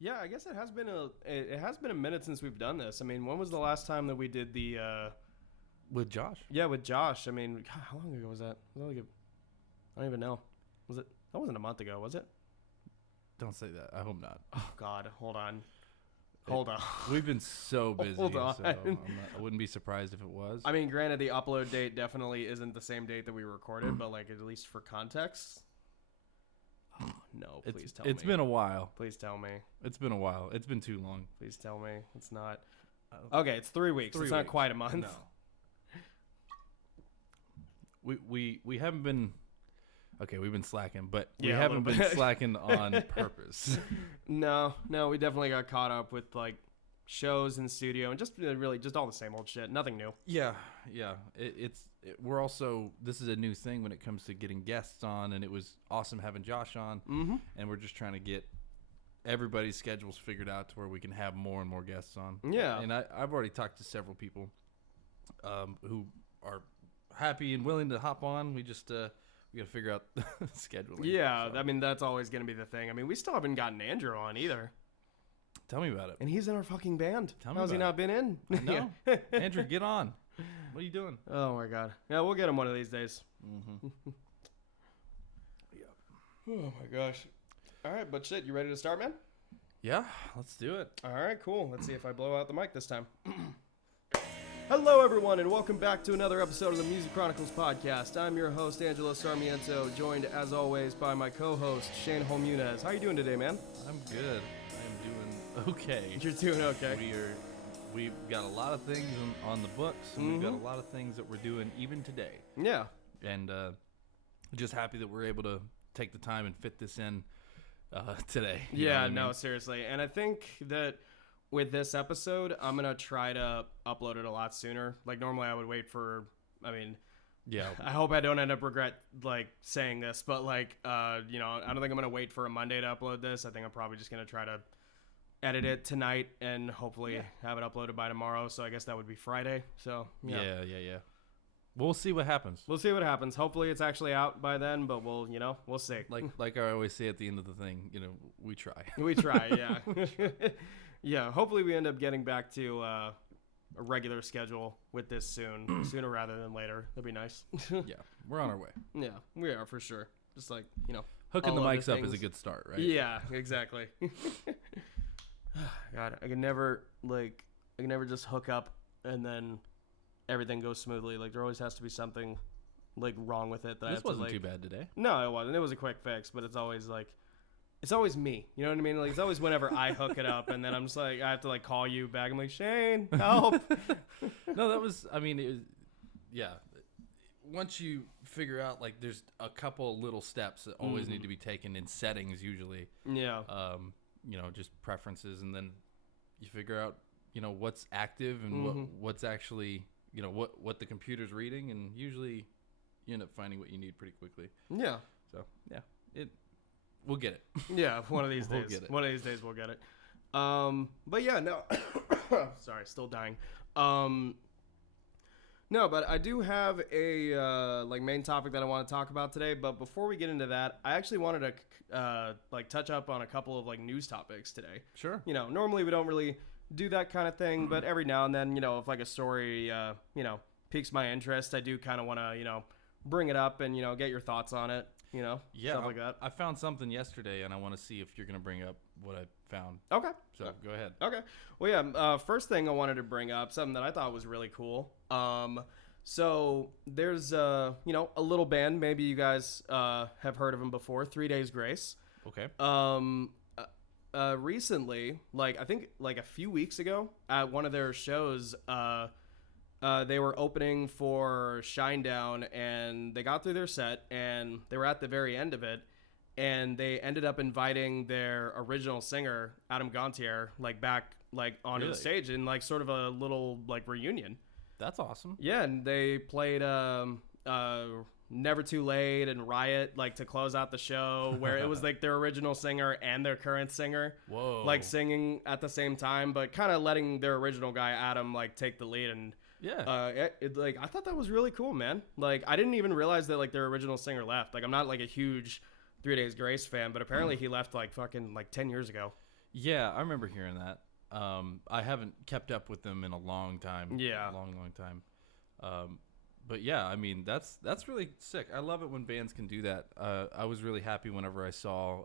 Yeah, I guess it has been a minute since we've done this. I mean, when was the last time that we did the With Josh. with Josh? I mean, God, how long ago was that? Was that like I don't even know. Was it? That wasn't a month ago, was it? Don't say that. I hope not. Oh God, hold on. Hold on. We've been so busy. Hold on. So I wouldn't be surprised if it was. I mean, granted, the upload date definitely isn't the same date that we recorded, but like at least for context. Oh, no, please tell me. It's been a while. Please tell me. It's been a while. It's been too long. Please tell me. It's not. Okay, it's 3 weeks. It's not quite a month. No. We haven't been. Okay, we've been slacking, but we Yeah, a haven't little been bit. slacking on purpose. No, we definitely got caught up with like shows in studio and just really just all the same old shit. Nothing new. Yeah. We're also, this is a new thing when it comes to getting guests on, and it was awesome having Josh on, and we're just trying to get everybody's schedules figured out to where we can have more and more guests on. Yeah. And I've already talked to several people who are happy and willing to hop on. We just we got to figure out the scheduling. Yeah, So, I mean that's always gonna be the thing. I mean we still haven't gotten Andrew on either, tell me about it. and he's in our fucking band. Tell me How's he about not been in? I know. Andrew, get on. What are you doing? Oh my God. Yeah, we'll get him one of these days. Oh my gosh. All right, but shit, you ready to start, man? Yeah, let's do it. All right, cool. Let's see if I blow out the mic this time. Hello, everyone, and welcome back to another episode of the Music Chronicles podcast. I'm your host, Angelo Sarmiento, joined, as always, by my co-host, Shane Holmunez. How you doing today, man? I'm good. I'm doing okay. You're doing okay. We've got a lot of things on the books, and we've got a lot of things that we're doing even today. Yeah. And just happy that we're able to take the time and fit this in today. You know Yeah, what I mean? no, seriously. And I think that with this episode, I'm going to try to upload it a lot sooner. Like, normally I would wait for, Yeah. I hope I don't end up like saying this, but like, I don't think I'm going to wait for a Monday to upload this. I think I'm probably just going to try to edit it tonight and hopefully have it uploaded by tomorrow. So I guess that would be Friday. So Yeah. We'll see what happens. we'll see what happens. Hopefully it's actually out by then, but we'll see. Like I always say at the end of the thing, we try. We try, yeah. Yeah, hopefully we end up getting back to a regular schedule with this sooner rather than later. That'd be nice. Yeah, we're on our way. Yeah, we are for sure. Just like, Hooking the all other mics up is a things. good start, right? Yeah, exactly. God, I can never just hook up and then everything goes smoothly. Like there always has to be something like wrong with it that I This have to, wasn't like, too bad today. No, it wasn't. It was a quick fix, but it's always me. You know what I mean? Like it's always whenever I hook it up and then I'm just like I have to like call you back. I'm like, Shane, help. No, that was. I mean, it was, yeah. Once you figure out like there's a couple little steps that always need to be taken in settings usually. Yeah. Just preferences, and then you figure out what's active and what's actually what the computer's reading, and usually you end up finding what you need pretty quickly. Yeah. So yeah, we'll get it. Yeah, one of these We'll days. get it. One of these days we'll get it. But yeah, no. Sorry, still dying. No, but I do have a main topic that I want to talk about today. But before we get into that, I actually wanted to touch up on a couple of like news topics today. Sure. Normally we don't really do that kind of thing, but every now and then, if like a story, piques my interest, I do kind of want to, bring it up and get your thoughts on it. Yeah, stuff like that. I found something yesterday, and I want to see if you're going to bring up what I found. Okay. So go ahead. Okay. Well, yeah. First thing I wanted to bring up, something that I thought was really cool. So there's a little band. Maybe you guys have heard of them before. 3 Days Grace. Okay. Recently, I think a few weeks ago at one of their shows, they were opening for Shinedown, and they got through their set, and they were at the very end of it. And they ended up inviting their original singer, Adam Gontier, back onto Really? the stage in sort of a little reunion. That's awesome. Yeah, and they played Never Too Late and Riot to close out the show, where it was their original singer and their current singer Whoa. singing at the same time, but kind of letting their original guy Adam take the lead. And Yeah. I thought that was really cool, man. I didn't even realize that their original singer left. I'm not a huge 3 Days Grace fan, but apparently he left fucking 10 years ago. Yeah, I remember hearing that. I haven't kept up with them in a long time. Yeah. A long, long time. But yeah, I mean that's really sick. I love it when bands can do that. I was really happy whenever I saw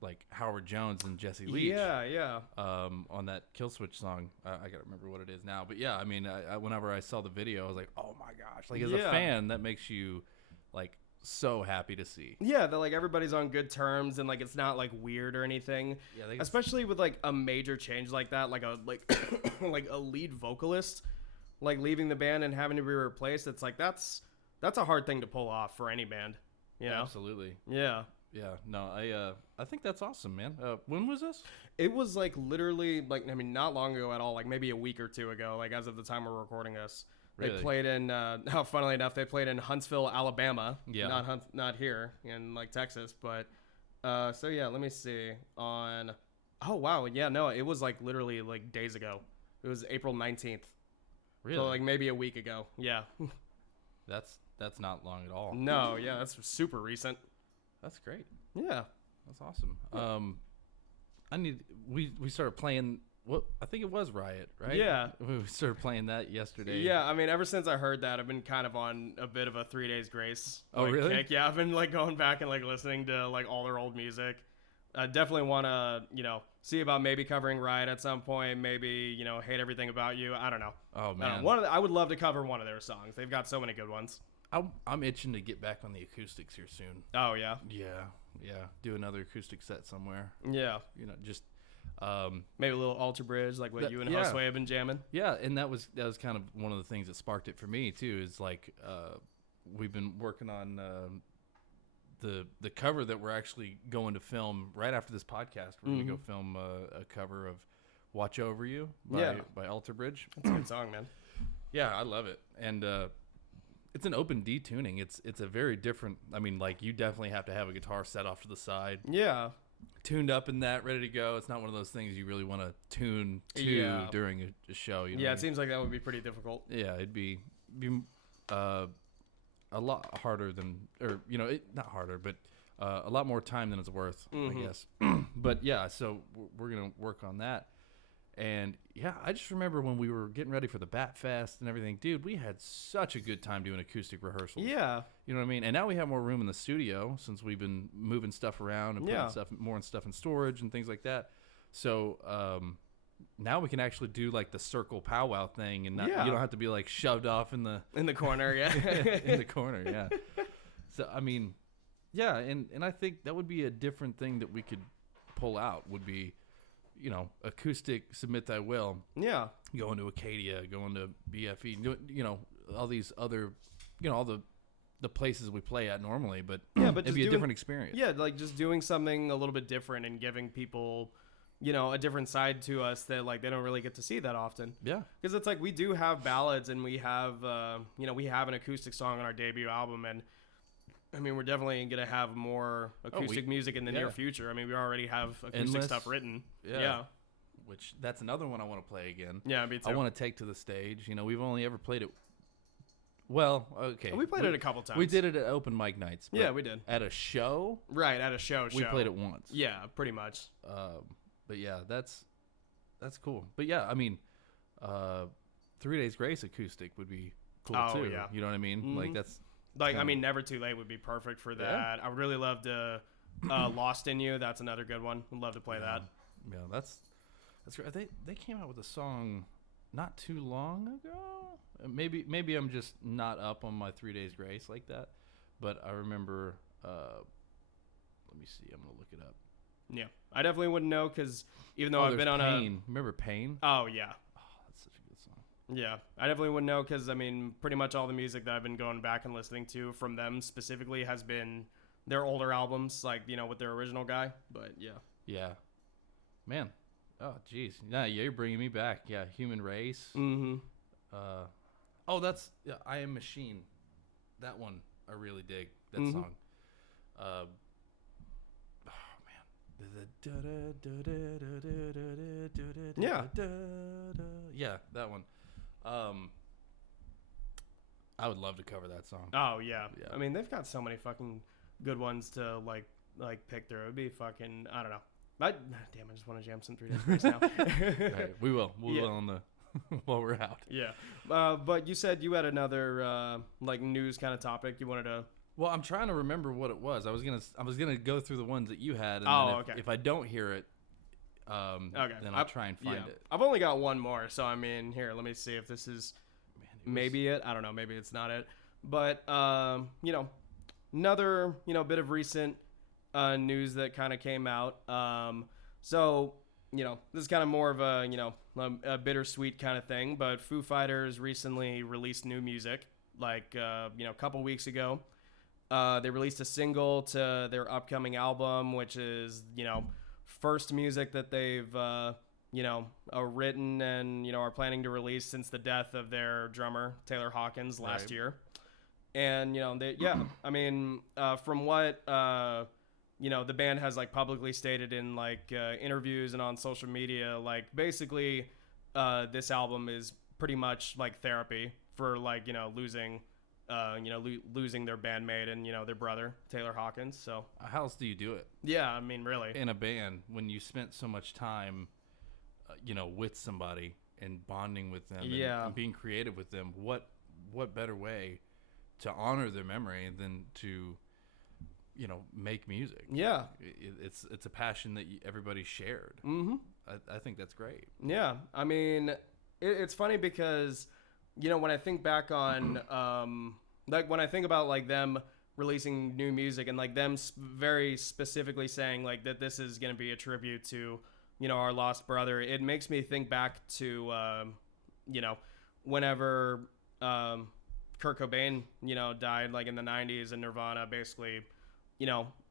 like Howard Jones and Jesse Leach. Yeah. On that Killswitch song. I gotta remember what it is now. But yeah, I mean, whenever I saw the video, I was like, oh my gosh! Like as a fan, that makes you like so happy to see. Yeah, that like everybody's on good terms and like it's not like weird or anything. Yeah, especially with like a major change like that, like a like a lead vocalist like leaving the band and having to be replaced. It's like that's a hard thing to pull off for any band. You know? Absolutely. Yeah. Yeah. No, I think that's awesome, man. When was this? It was like literally like I mean not long ago at all, like maybe a week or two ago, like as of the time we're recording this. They played in, funnily enough, they played in Huntsville, Alabama. Yeah. Not here in like Texas, but so yeah, let me see on. Oh wow, yeah, no, it was like literally like days ago. It was April 19th. Really? So like maybe a week ago. Yeah. That's not long at all. No, yeah, that's super recent. That's great. Yeah. That's awesome. We started playing. What I think it was Riot, right? Yeah. We started playing that yesterday. Yeah, I mean, ever since I heard that, I've been kind of on a bit of a 3 days grace. Oh, really? Kick. Yeah, I've been like going back and like listening to like all their old music. I definitely want to, see about maybe covering Riot at some point. Maybe, Hate Everything About You. I don't know. Oh man, I would love to cover one of their songs. They've got so many good ones. I'm itching to get back on the acoustics here soon. Oh yeah. Yeah. Do another acoustic set somewhere. Yeah. Just. Maybe a little Alter Bridge, like what you and Josue have been jamming. Yeah, and that was kind of one of the things that sparked it for me too. Is like we've been working on the cover that we're actually going to film right after this podcast. We're going to go film a cover of "Watch Over You" by Alter Bridge. That's a good song, man. Yeah, I love it, and it's an open D tuning. It's a very different. I mean, like you definitely have to have a guitar set off to the side. Yeah. Tuned up in that, ready to go. It's not one of those things you really want to tune to during a show. You know it seems like that would be pretty difficult. Yeah, it'd be a lot harder than, or not harder, but a lot more time than it's worth, I guess. But yeah, so we're gonna work on that. And yeah, I just remember when we were getting ready for the Bat Fest and everything, dude, we had such a good time doing acoustic rehearsals. Yeah. You know what I mean? And now we have more room in the studio since we've been moving stuff around and putting more stuff in storage and things like that. So now we can actually do like the circle powwow thing and you don't have to be like shoved off in the corner, yeah. in the corner, yeah. So I mean, yeah, and I think that would be a different thing that we could pull out would be acoustic Submit Thy Will. Yeah. Going to Acadia, going to BFE, all these other, all the places we play at normally, but it'd be a different experience. Yeah, like just doing something a little bit different and giving people, a different side to us that like they don't really get to see that often. Yeah. Because it's like we do have ballads and we have, we have an acoustic song on our debut album and I mean, we're definitely going to have more acoustic music in the near future. I mean, we already have acoustic stuff written. Yeah. Which, that's another one I want to play again. Yeah, me too. I want to take to the stage. We've only ever played it. Well, okay. We played it a couple times. We did it at open mic nights. Yeah, we did. At a show? Right, at a show. We played it once. Yeah, pretty much. But yeah, that's cool. But yeah, I mean, 3 Days Grace acoustic would be cool too. Yeah. You know what I mean? Mm-hmm. Like that's... Like, I mean, Never Too Late would be perfect for that. Yeah. I would really love to Lost in You. That's another good one. I'd love to play that. Yeah, that's great. They came out with a song not too long ago. Maybe I'm just not up on my 3 Days Grace like that. But I remember, let me see. I'm going to look it up. Yeah. I definitely wouldn't know because even though I've been on Pain. Remember Pain? Oh, yeah. That's such a good song. Yeah, I definitely wouldn't know because, I mean, pretty much all the music that I've been going back and listening to from them specifically has been their older albums, like, with their original guy. But, yeah. Yeah. Man. Oh, jeez. Yeah, you're bringing me back. Yeah, Human Race. Mm-hmm. That's I Am Machine. That one I really dig. That song. Oh, man. Yeah. Yeah, that one. I would love to cover that song. Oh yeah. I mean, they've got so many fucking good ones to like pick through. It'd be fucking, I don't know. Damn, I just want to jam some 3 Days Grace now. All right, we will. We'll Yeah. on the while we're out. Yeah. But you said you had another like news kind of topic you wanted to. Well, I'm trying to remember what it was. I was gonna go through the ones that you had, and Oh, then okay. if I don't hear it, Okay. then I'll try and find it. I've only got one more, so I mean, here, let me see if this is maybe it. I don't know. Maybe it's not it. But you know, another bit of recent news that kind of came out. So this is kind of more of a a bittersweet kind of thing. But Foo Fighters recently released new music, like a couple weeks ago. They released a single to their upcoming album, which is first music that they've written and are planning to release since the death of their drummer Taylor Hawkins last year. And I mean, from what the band has like publicly stated in like interviews and on social media, like basically this album is pretty much like therapy for like losing losing their bandmate and their brother Taylor Hawkins. So How else do you do it? Yeah, I mean, really, in a band when you spent so much time, with somebody and bonding with them, and being creative with them. What better way to honor their memory than to, make music? Yeah, it's a passion that everybody shared. Mm-hmm. I think that's great. Yeah, I mean, it's funny because when I think back on like when I think about like them releasing new music and like them very specifically saying like that this is going to be a tribute to our lost brother, it makes me think back to whenever Kurt Cobain died like in the 90s and Nirvana basically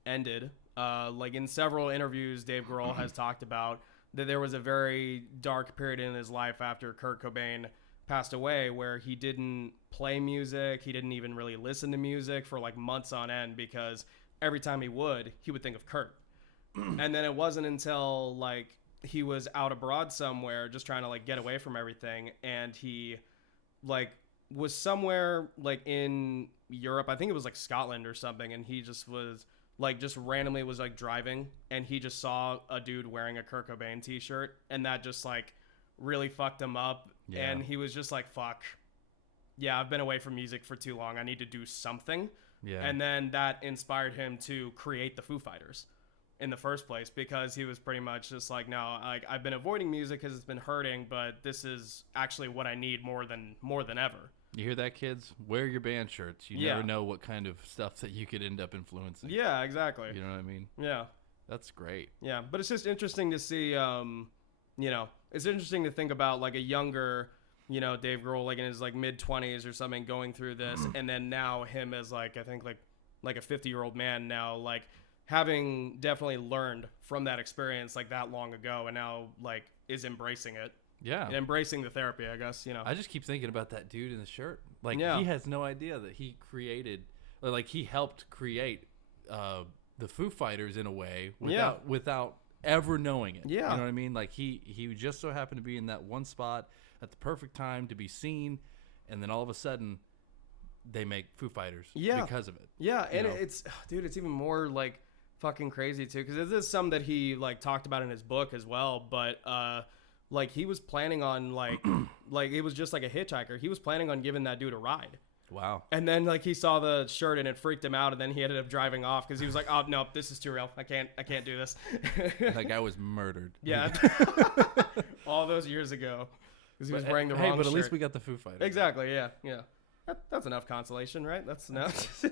ended. Like in several interviews Dave Grohl has talked about that there was a very dark period in his life after Kurt Cobain passed away where he didn't play music, he didn't even really listen to music for like months on end because every time he would think of Kurt. And then it wasn't until like he was out abroad somewhere just trying to like get away from everything, and he like was somewhere like in Europe, I think it was like Scotland or something, and he just was like just randomly was like driving and he just saw a dude wearing a Kurt Cobain t-shirt, and that just like really fucked him up. Yeah. And he was just like, fuck yeah, I've been away from music for too long, I need to do something. Yeah. And then that inspired him to create the Foo Fighters in the first place, because he was pretty much just like, no, I've been avoiding music because it's been hurting, but this is actually what I need more than ever. You hear that, kids? Wear your band shirts. You never know what kind of stuff that you could end up influencing. Yeah, exactly. You know what I mean? Yeah. That's great. Yeah, but it's just interesting to see, it's interesting to think about like a younger, Dave Grohl, like in his like mid-20s or something, going through this, and then now him as like, I think like a 50-year-old man now, like having definitely learned from that experience like that long ago, and now like is embracing it. Yeah. And embracing the therapy, I guess, I just keep thinking about that dude in the shirt. Like, Yeah. he has no idea that he created, or like he helped create the Foo Fighters in a way without ever knowing it. Yeah. You know what I mean? Like he just so happened to be in that one spot at the perfect time to be seen, and then all of a sudden they make Foo Fighters because of it. Yeah, and it's even more like fucking crazy too, because this is some that he like talked about in his book as well, but like he was planning on like like it was just like a hitchhiker. He was planning on giving that dude a ride. Wow. And then like he saw the shirt and it freaked him out, and then he ended up driving off because he was like, oh no, this is too real. I can't do this. That guy was murdered. Yeah. All those years ago, because he was wearing the wrong shirt. Hey, but at least we got the Foo Fighters. Exactly. Yeah. Yeah. That's enough consolation, right? That's enough.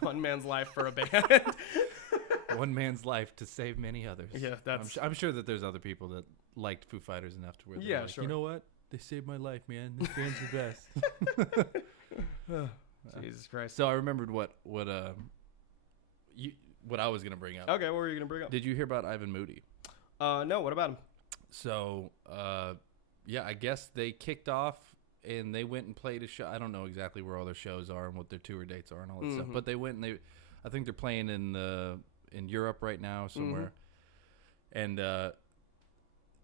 One man's life for a band. One man's life to save many others. Yeah, that's. I'm sure that there's other people that liked Foo Fighters enough to where they're like, sure. You know what? They saved my life, man. This band's the best. Jesus Christ. So I remembered what I was gonna bring up. Okay, what were you gonna bring up? Did you hear about Ivan Moody? No. What about him? So, yeah, I guess they kicked off and they went and played a show. I don't know exactly where all their shows are and what their tour dates are and all that stuff. But they went and I think they're playing in Europe right now somewhere. And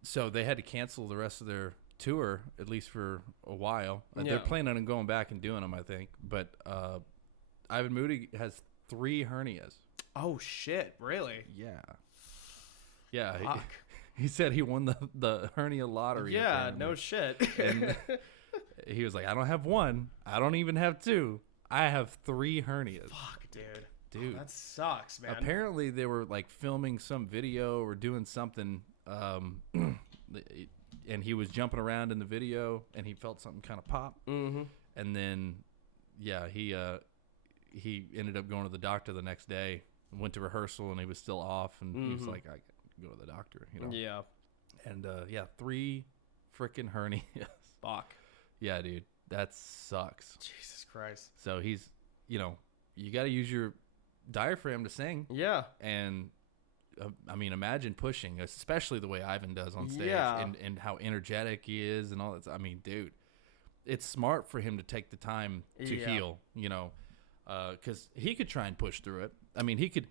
so they had to cancel the rest of their tour, at least for a while. They're planning on going back and doing them, I think. But Ivan Moody has 3 hernias. Oh shit! Really? Yeah. Yeah, Fuck. he said he won the hernia lottery. Yeah, apparently. no shit. And he was like, I don't have one. I don't even have two. I have 3 hernias. Fuck, dude. Dude. Oh, that sucks, man. Apparently they were like filming some video or doing something, and he was jumping around in the video, and he felt something kind of pop, Mm-hmm. and then, yeah, he ended up going to the doctor the next day, went to rehearsal, and he was still off, and he was like, I gotta go to the doctor, you know? Yeah. And 3 freaking hernias. Fuck. Yeah, dude, that sucks. Jesus Christ. So he's, you got to use your diaphragm to sing. Yeah. And I mean, imagine pushing, especially the way Ivan does on stage, Yeah. and how energetic he is and all that. I mean, dude, it's smart for him to take the time to Yeah. heal, because he could try and push through it. I mean, he could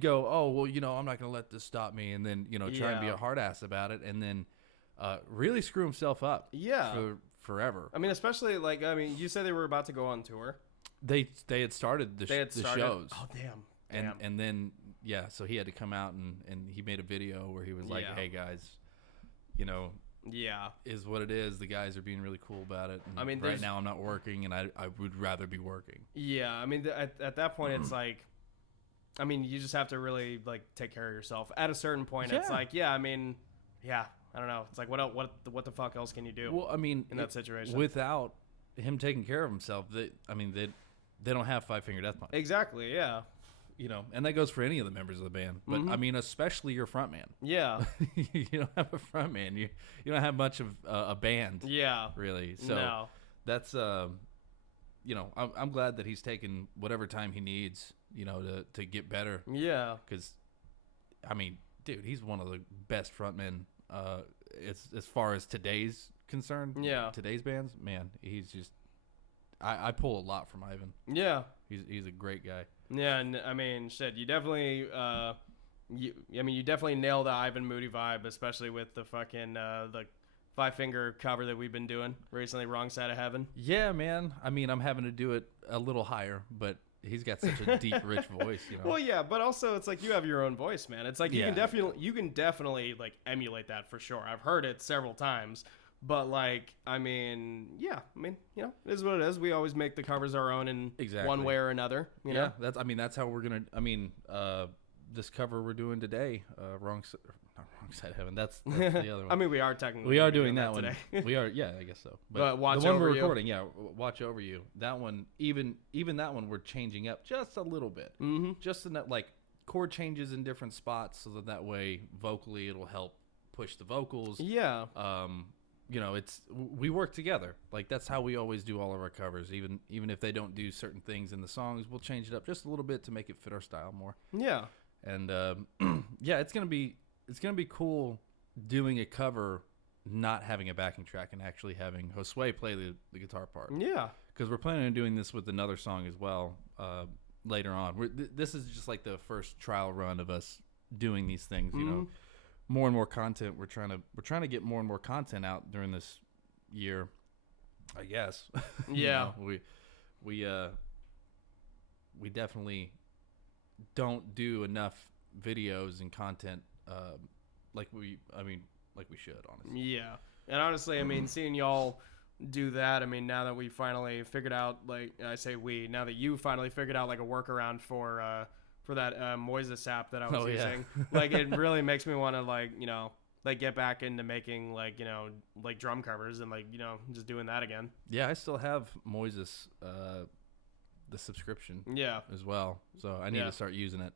go, oh, well, I'm not going to let this stop me, and then, try and be Yeah. a hard ass about it, and then really screw himself up Yeah. for forever. I mean, especially you said they were about to go on tour. They had started the shows. Oh, damn. And then so he had to come out and he made a video where he was like, Yeah. hey guys, Yeah. is what it is. The guys are being really cool about it. And I mean, right now I'm not working, and I would rather be working. Yeah. I mean, at that point, it's like, I mean, you just have to really take care of yourself. At a certain point, it's Yeah. like, yeah. I mean, yeah. I don't know. It's like, what the fuck else can you do? Well, I mean, in that situation, without him taking care of himself, they don't have Five Finger Death Punch. Exactly. Yeah. And that goes for any of the members of the band. But Mhm. I mean, especially your front man. Yeah. You don't have a front man. You don't have much of a band. Yeah. Really. So No. that's I'm glad that he's taken whatever time he needs, to get better. Yeah. Because, I mean, dude, he's one of the best frontmen. As far as today's concerned. Yeah. Today's bands, man, he's just. I pull a lot from Ivan. Yeah. He's a great guy. Yeah, and I mean, shit, you definitely, you definitely nailed the Ivan Moody vibe, especially with the fucking the Five Finger cover that we've been doing recently, "Wrong Side of Heaven." Yeah, man. I mean, I'm having to do it a little higher, but he's got such a deep, rich voice. Well, yeah, but also it's like you have your own voice, man. It's like you can definitely emulate that for sure. I've heard it several times. But it is what it is. We always make the covers our own in one way or another. You know? That's how we're gonna. I mean, this cover we're doing today, not Wrong Side of Heaven. That's the other one. I mean, we are technically doing that one today. We are, yeah, I guess so. But Watch the one Over we're You. recording, Watch Over You. That one, even that one, we're changing up just a little bit, just enough, chord changes in different spots, so that way vocally it'll help push the vocals. Yeah. We work together. That's how we always do all of our covers. Even if they don't do certain things in the songs, we'll change it up just a little bit to make it fit our style more. Yeah. And it's gonna be cool doing a cover, not having a backing track and actually having Josue play the guitar part. Yeah. Because we're planning on doing this with another song as well later on. This is just the first trial run of us doing these things. More and more content. We're trying to get more and more content out during this year, I guess. Yeah. We definitely don't do enough videos and content like we should, honestly. Yeah. And honestly, I mean, seeing y'all do that, I mean, now that we finally figured out, now that you finally figured out a workaround for that Moises app that I was using, it really makes me want to get back into making drum covers and just doing that again. Yeah, I still have Moises the subscription as well, so I need to start using it.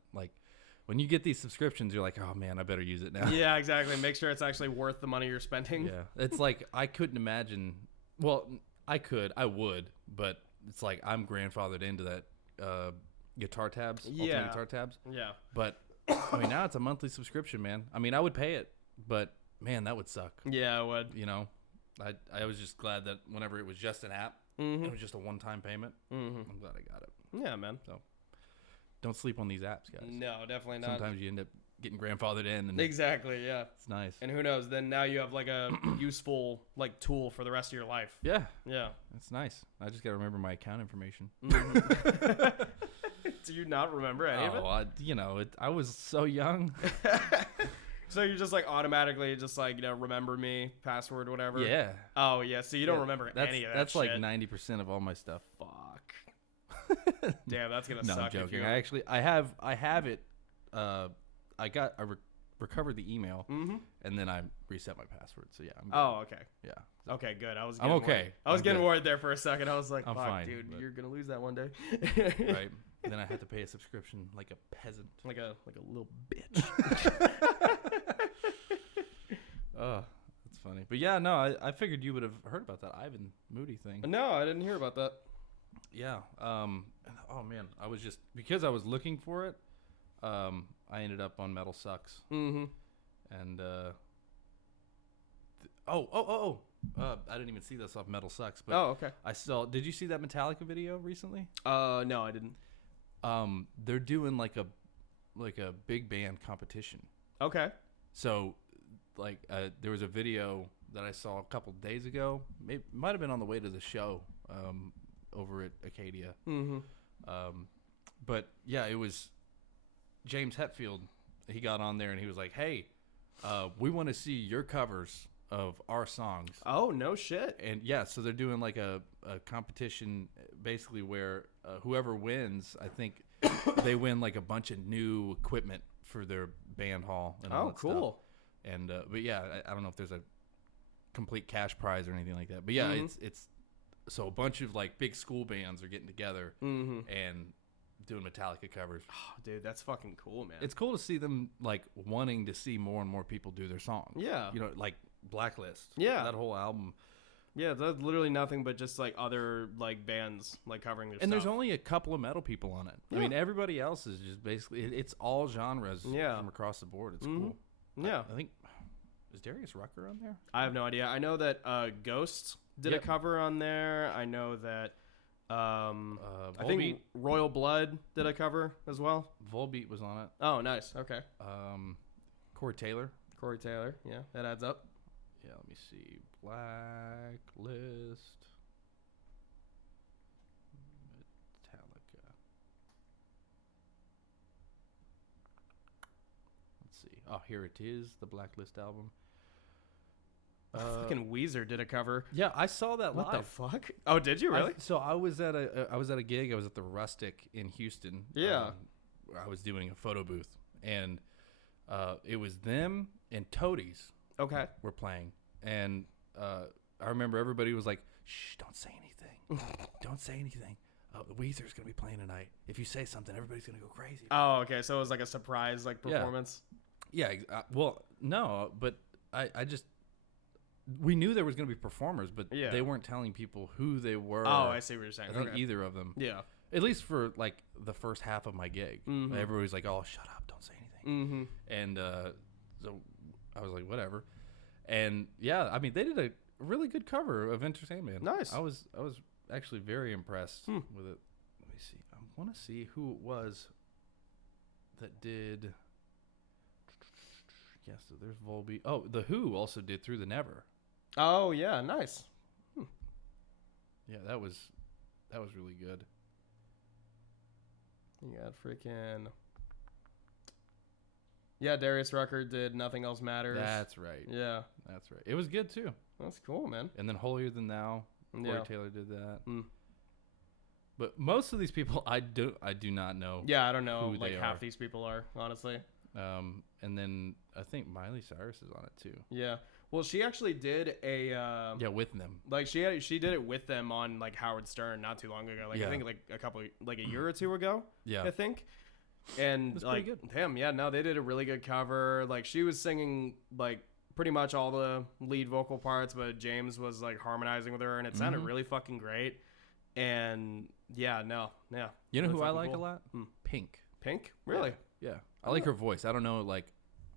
When you get these subscriptions, you're like, oh man, I better use it now. Yeah, exactly. Make sure it's actually worth the money you're spending. Yeah, it's I couldn't imagine. Well, I would, but it's I'm grandfathered into that guitar tabs, Ultimate Guitar Tabs. Yeah. But I mean, now it's a monthly subscription, man. I mean, I would pay it, but man, that would suck. Yeah, it would. I was just glad that whenever it was just an app, it was just a one-time payment. I'm glad I got it. Yeah, man. So don't sleep on these apps, guys. No, definitely not. Sometimes you end up getting grandfathered in. And exactly, yeah. It's nice. And who knows, then now you have a useful tool for the rest of your life. Yeah. Yeah. It's nice. I just got to remember my account information. Do you not remember any of it? I was so young. So you're just like automatically just like, remember me, password, whatever. Yeah. Oh yeah. So you don't remember any of that. That's shit. like 90% of all my stuff. Fuck. Damn, that's gonna No, suck. I'm joking. I have it. I recovered the email, and then I reset my password. So yeah. I'm good. Oh, okay. Yeah. Okay, good. I'm okay. Worried. I was I'm getting good. worried there for a second. I was like, I'm fuck, fine, dude, but- you're gonna lose that one day. Right. And then I had to pay a subscription like a peasant. Like a little bitch. Oh, that's funny. But yeah, no, I figured you would have heard about that Ivan Moody thing. No, I didn't hear about that. Yeah. Oh man, I was just because I was looking for it. I ended up on Metal Sucks. Mm-hmm. And I didn't even see this off Metal Sucks. But Oh, okay. I saw. Did you see that Metallica video recently? No, I didn't. They're doing like a big band competition. Okay. So, like, there was a video that I saw a couple days ago. It might have been on the way to the show over at Acadia. Mm-hmm. But yeah, it was James Hetfield. He got on there and he was like, "Hey, we want to see your covers of our songs." Oh, no shit. And yeah, so they're doing like a competition basically where whoever wins, I think they win like a bunch of new equipment for their band hall. And all Oh, that cool. Stuff. And but yeah, I don't know if there's a complete cash prize or anything like that. But yeah, it's so a bunch of like big school bands are getting together and doing Metallica covers. Oh, dude, that's fucking cool, man. It's cool to see them like wanting to see more and more people do their songs. Yeah. You know, like Blacklist. Yeah. That whole album. Yeah, that's literally nothing but just like other like bands like covering their And stuff. there's only a couple of metal people on it. Yeah. I mean, everybody else is just basically it's all genres Yeah. from across the board. It's cool. Yeah. I think is Darius Rucker on there? I have no idea. I know that Ghost did a Yep. cover on there. I know that I Volbeat. think Royal Blood did a cover as well. Volbeat was on it. Oh, nice. Okay. Corey Taylor. Corey Taylor. Yeah, that adds up. Yeah, let me see. Blacklist. Metallica. Let's see. Oh, here it is, the Blacklist album. Fucking Weezer did a cover. Yeah, I saw that What live. the fuck? Oh, did you really? So I was at a gig. I was at the Rustic in Houston. Yeah. I was doing a photo booth, and it was them and Toadies Okay. were playing, and I remember everybody was like, "Shh, don't say anything. Don't say anything. Weezer's gonna be playing tonight. If you say something, everybody's gonna go crazy." Oh, okay. So it was like a surprise like performance. Yeah. Well, no, but I just. We knew there was going to be performers, but Yeah. they weren't telling people who they were. Oh, I see what you're saying. I think Okay. either of them. Yeah. At least for like the first half of my gig. Mhm. Everybody was like, "Oh, shut up, don't say anything." Mm-hmm. And so I was like, "Whatever." And yeah, I mean, they did a really good cover of Enter Sandman. Nice. I was actually very impressed Hmm. with it. Let me see. I want to see who it was that did. Yes, so there's Volbeat. Oh, the Who also did Through the Never. Oh yeah, nice. Yeah, that was really good. You got freaking. Yeah, Darius Rucker did Nothing Else Matters. That's right. Yeah, That's right. It was good too. that's cool, man. And then Holier Than Thou. Corey Yeah. Taylor did that. Mm. But most of these people I do not know. Yeah, I don't know. Who Like they half are. these people are honestly. And then I think Miley Cyrus is on it too. Yeah. Well, she actually did a. Yeah, with them. Like she did it with them on like Howard Stern not too long ago. Like Yeah. I think like a year or two ago. Yeah. I think. And That's like pretty good. damn, yeah, no, they did a really good cover. Like she was singing like pretty much all the lead vocal parts, but James was like harmonizing with her, and it sounded Mhm. really fucking great. And yeah, no, yeah. You know really who I fucking like cool. a lot? Hmm. Pink. Pink, really? Yeah. I like her voice. I don't know like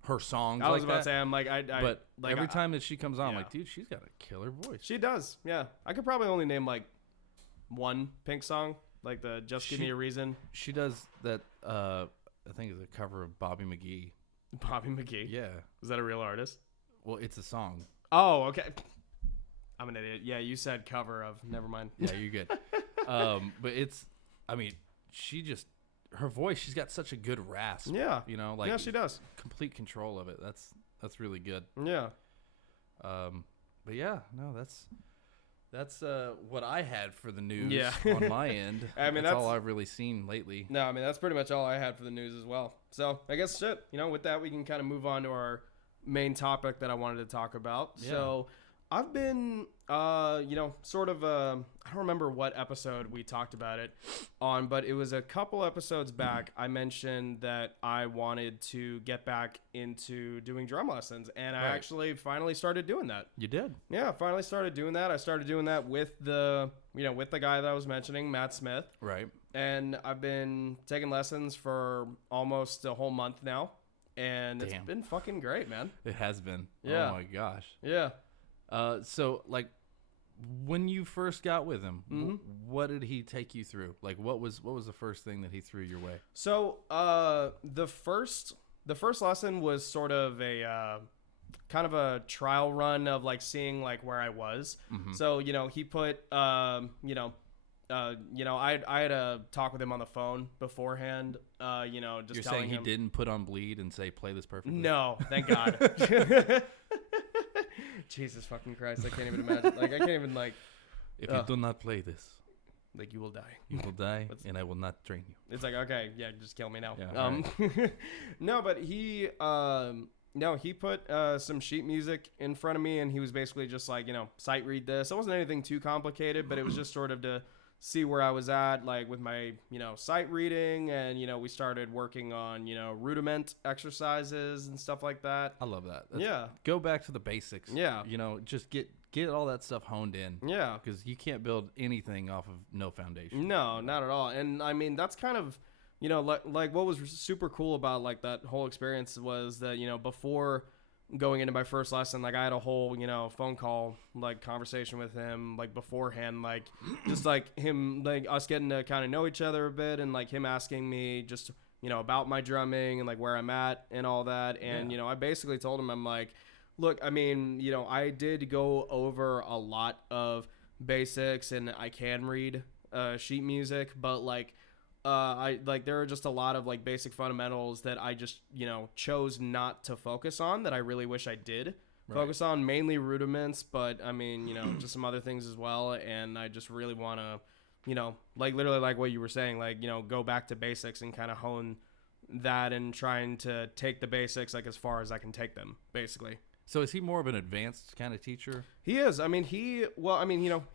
her songs. I was like about that, to say, I'm like, but like, every time that she comes on, I'm yeah. like, dude, she's got a killer voice. she does, yeah. I could probably only name like one Pink song, like the "Just Give She- Me a Reason." She does that. I think it's a cover of Bobby McGee. Bobby McGee. Yeah. Is that a real artist? Well, it's a song. Oh, okay. I'm an idiot. Yeah, you said cover of. Never mind. Yeah, you're good. But it's, I mean, she just, her voice, she's got such a good rasp. Yeah. You know, like Yeah, she does. complete control of it. That's That's really good. Yeah. But yeah, no, that's what I had for the news Yeah. on my end. I mean, that's that's all I've really seen lately. No, I mean, that's pretty much all I had for the news as well. So I guess shit, with that, we can kind of move on to our main topic that I wanted to talk about. Yeah. So I've been, sort of, I don't remember what episode we talked about it on, but it was a couple episodes back. I mentioned that I wanted to get back into doing drum lessons, and I Right. actually finally started doing that. You did. Yeah, I finally started doing that. I started doing that with the guy that I was mentioning, Matt Smith. Right. And I've been taking lessons for almost a whole month now. And it's Damn. been fucking great, man. It has been. Yeah. Oh my gosh. Yeah. So like when you first got with him, Mhm. what did he take you through? Like what was the first thing that he threw your way? So the first lesson was sort of a kind of a trial run of like seeing like where I was. Mhm. So he put I had a talk with him on the phone beforehand. Just You're telling saying he him, didn't put on bleed and say play this perfectly? No, thank God. Jesus fucking Christ, I can't even imagine. Like I can't even like If you do not play this, you will die. you will die and I will not train you. It's like, okay, yeah, just kill me now. Yeah, No, but he put some sheet music in front of me, and he was basically just like, sight read this. It wasn't anything too complicated, but it was just sort of to see where I was at, like with my, sight reading, and, we started working on, rudiment exercises and stuff like that. I love that. Yeah. Go back to the basics. Yeah. Just get all that stuff honed in. Yeah. Because you can't build anything off of no foundation. No, not at all. And I mean, that's kind of, like what was super cool about like that whole experience was that, before going into my first lesson, like I had a whole, phone call, like conversation with him, like beforehand, like just like him, like us getting to kind of know each other a bit, and like him asking me just, about my drumming and like where I'm at and all that. And, Yeah. I basically told him, I'm like, look, I mean, I did go over a lot of basics and I can read sheet music, but like, there are just a lot of like basic fundamentals that I just, chose not to focus on that I really wish I did focus on, mainly rudiments, but I mean, just some other things as well. And I just really want to, like literally like what you were saying, like, go back to basics and kind of hone that and trying to take the basics like as far as I can take them, basically. So is he more of an advanced kind of teacher? He is. I mean, he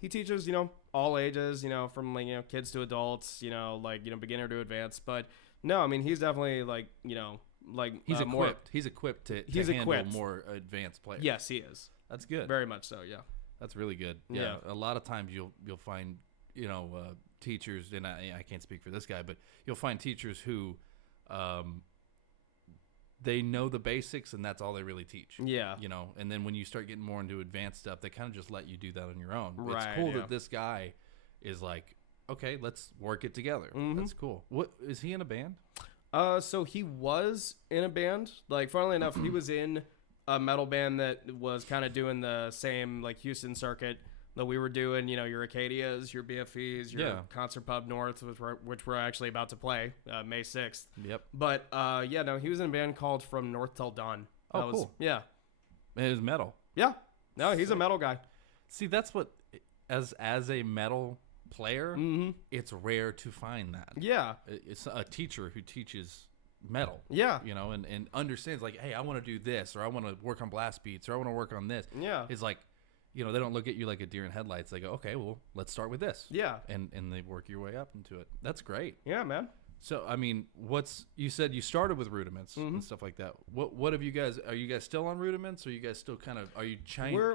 teaches, all ages, from like, kids to adults, beginner to advanced. But no, I mean, he's definitely like, He's equipped. more. He's equipped to He's handle equipped. more advanced players. Yes, he is. That's good. Very much so. Yeah. That's really good. Yeah. A lot of times you'll find, teachers, and I can't speak for this guy, but you'll find teachers who, they know the basics and that's all they really teach. Yeah. And then when you start getting more into advanced stuff, they kind of just let you do that on your own. Right, It's cool yeah. that this guy is like, okay, let's work it together. Mhm. That's cool. What is he in a band? So he was in a band. Like, funnily enough, he was in a metal band that was kind of doing the same like Houston circuit that we were doing. Your Acadias, your BFEs, your Yeah. Concert Pub North, which we're actually about to play May 6th. Yep. But he was in a band called From North Till Dawn. Oh, That was, cool. Yeah. It was metal. Yeah. No, he's a metal guy. See, that's what, as a metal player, Mm-hmm. it's rare to find that. Yeah. It's a teacher who teaches metal. Yeah. And understands like, hey, I want to do this, or I want to work on blast beats, or I want to work on this. Yeah. It's like, they don't look at you like a deer in headlights. They go, okay, well, let's start with this. Yeah. And they work your way up into it. That's great. Yeah, man. So, I mean, you said you started with rudiments Mm-hmm. and stuff like that. What have you guys, are you guys still on rudiments? Or are you guys still are you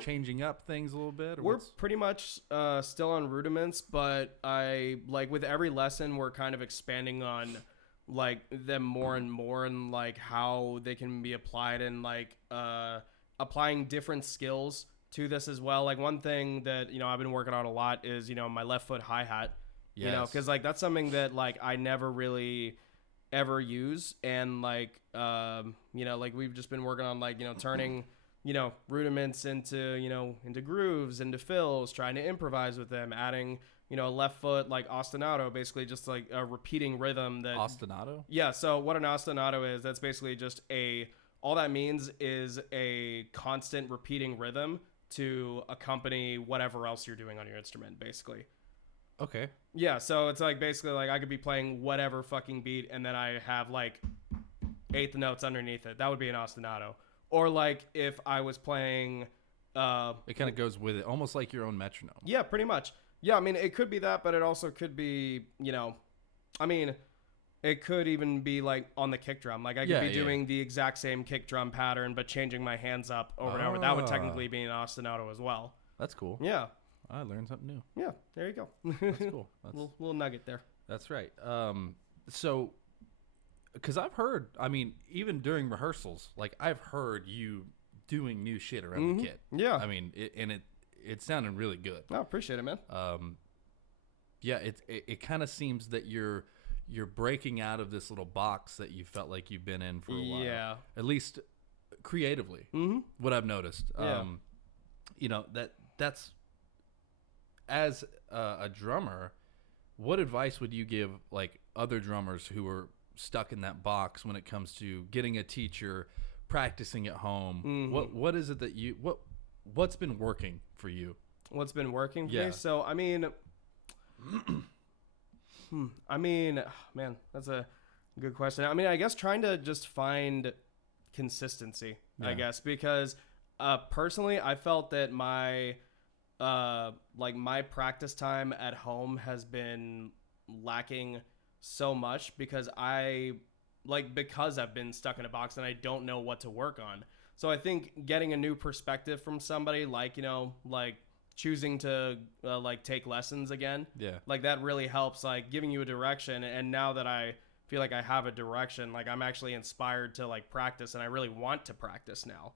changing up things a little bit? Or We're pretty much still on rudiments, but I like with every lesson we're kind of expanding on like them more and more, and like how they can be applied, and like applying different skills to this as well. Like one thing that I've been working on a lot is my left foot hi-hat. Yes. Because like that's something that like I never really ever use, and like like we've just been working on like turning rudiments into into grooves, into fills, trying to improvise with them, adding a left foot like ostinato, basically just like a repeating rhythm that ostinato. Yeah, so what an ostinato is, that's basically just a all that means is a constant repeating rhythm to accompany whatever else you're doing on your instrument, basically. Okay. Yeah, so it's like basically like I could be playing whatever fucking beat and then I have like eighth notes underneath it. That would be an ostinato. Or like if I was playing It kind of goes with it, almost like your own metronome. yeah, pretty much. Yeah, I mean it could be that, but it also could be, I mean it could even be like on the kick drum. Like I could be doing the exact same kick drum pattern but changing my hands up over and over. That would technically be an ostinato as well. That's cool. Yeah. I learned something new. Yeah, there you go. That's cool. That's, little nugget there. That's right. So, because I've heard, I mean, even during rehearsals, like I've heard you doing new shit around the kit. Yeah. I mean, it sounded really good. I appreciate it, man. Yeah, it kind of seems that you're breaking out of this little box that you felt like you've been in for a while. Yeah. At least creatively. Mm-hmm. What I've noticed. Yeah. That's as a drummer, what advice would you give like other drummers who are stuck in that box when it comes to getting a teacher, practicing at home? Mm-hmm. What is it that what's been working for you? What's been working for Yeah. me? So, I mean, man, that's a good question. I mean, I guess trying to just find consistency, I guess, because personally, I felt that my practice time at home has been lacking so much because I've been stuck in a box and I don't know what to work on. So I think getting a new perspective from somebody like choosing to take lessons again. Yeah. Like that really helps, like giving you a direction. And now that I feel like I have a direction, like I'm actually inspired to like practice and I really want to practice now.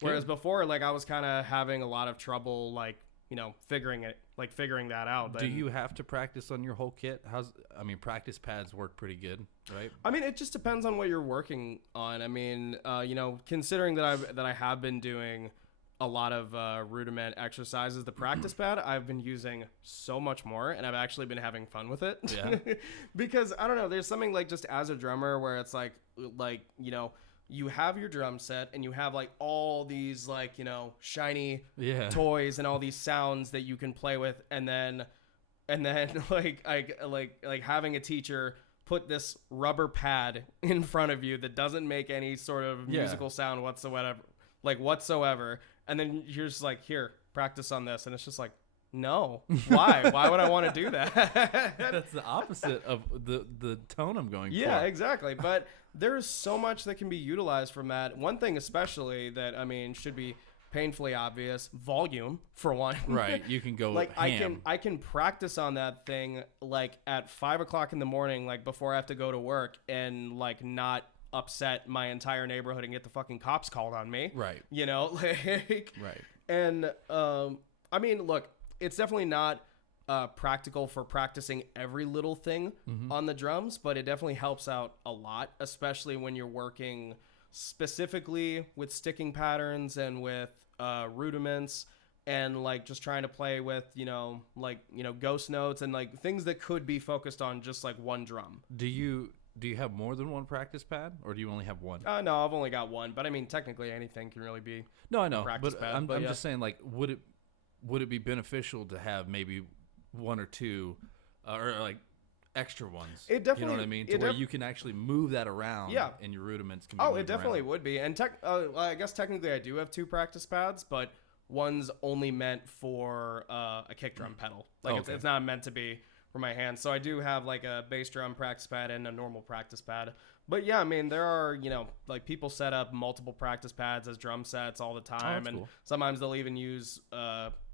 Whereas before, like I was kind of having a lot of trouble, figuring that out. Do you have to practice on your whole kit? Practice pads work pretty good, right? I mean, it just depends on what you're working on. I mean, considering that I have been doing a lot of rudiment exercises, the practice pad I've been using so much more, and I've actually been having fun with it. Yeah. Because I don't know, there's something like just as a drummer where it's like you have your drum set and you have like all these shiny toys and all these sounds that you can play with, and then like having a teacher put this rubber pad in front of you that doesn't make any sort of musical sound whatsoever, and then you're just like, here, practice on this, and it's just like, no, why would I want to do that? That's the opposite of the tone I'm going for. Yeah, exactly. But there's so much that can be utilized from that. One thing especially that, I mean, should be painfully obvious, volume, for one. Right, you can go like ham. I can practice on that thing like at 5 o'clock in the morning, like before I have to go to work, and like not upset my entire neighborhood and get the fucking cops called on me. Right. Right. And I mean, look, it's definitely not practical for practicing every little thing on the drums, but it definitely helps out a lot, especially when you're working specifically with sticking patterns and with rudiments, and like just trying to play with ghost notes and like things that could be focused on just like one drum. Do you have more than one practice pad, or do you only have one? No, I've only got one, but I mean technically anything can really be no, I know, a practice pad. I'm just saying, like, would it be beneficial to have maybe one or two or like extra ones? It definitely, you know what I mean, to where you can actually move that around. Yeah. And your rudiments can be moved it definitely around. would be. And I guess technically I do have two practice pads, but one's only meant for a kick drum pedal. Like it's not meant to be for my hands. So I do have like a bass drum practice pad and a normal practice pad. But yeah, I mean, there are, like people set up multiple practice pads as drum sets all the time. And cool. Sometimes they'll even use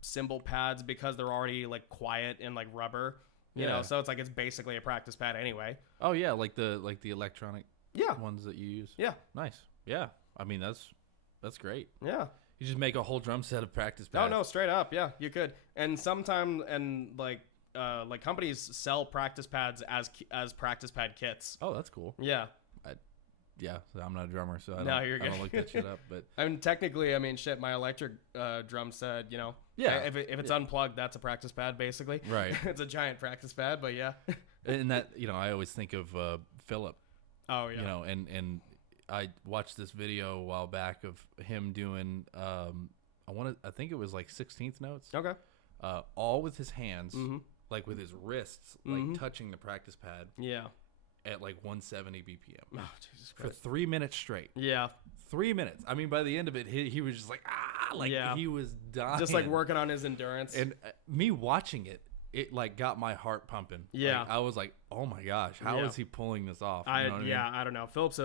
cymbal pads because they're already like quiet and like rubber, you know, so it's like, it's basically a practice pad anyway. Oh yeah. Like the electronic ones that you use. Yeah. Nice. Yeah. I mean, that's great. Yeah. You just make a whole drum set of practice pads. No, straight up. Yeah, you could. And sometimes, like companies sell practice pads as practice pad kits. Oh, that's cool. Yeah. Yeah, I'm not a drummer, so I No, you're I good. don't look that shit up. But I mean, technically, shit, my electric drum set, Yeah. if it's unplugged, that's a practice pad, basically. Right. It's a giant practice pad, but yeah. and that, I always think of Philip. Oh, yeah. And I watched this video a while back of him doing I think it was like 16th notes. Okay. All with his hands, Mm-hmm. like with his wrists, like touching the practice pad Yeah. at like 170 BPM Oh, Jesus for Christ. 3 minutes straight. Yeah. 3 minutes. I mean, by the end of it, he was just like, like Yeah. he was dying. Just like working on his endurance. And me watching it like got my heart pumping. Yeah. Like, I was like, oh my gosh, how is he pulling this off? You know what I mean? I don't know. Phillips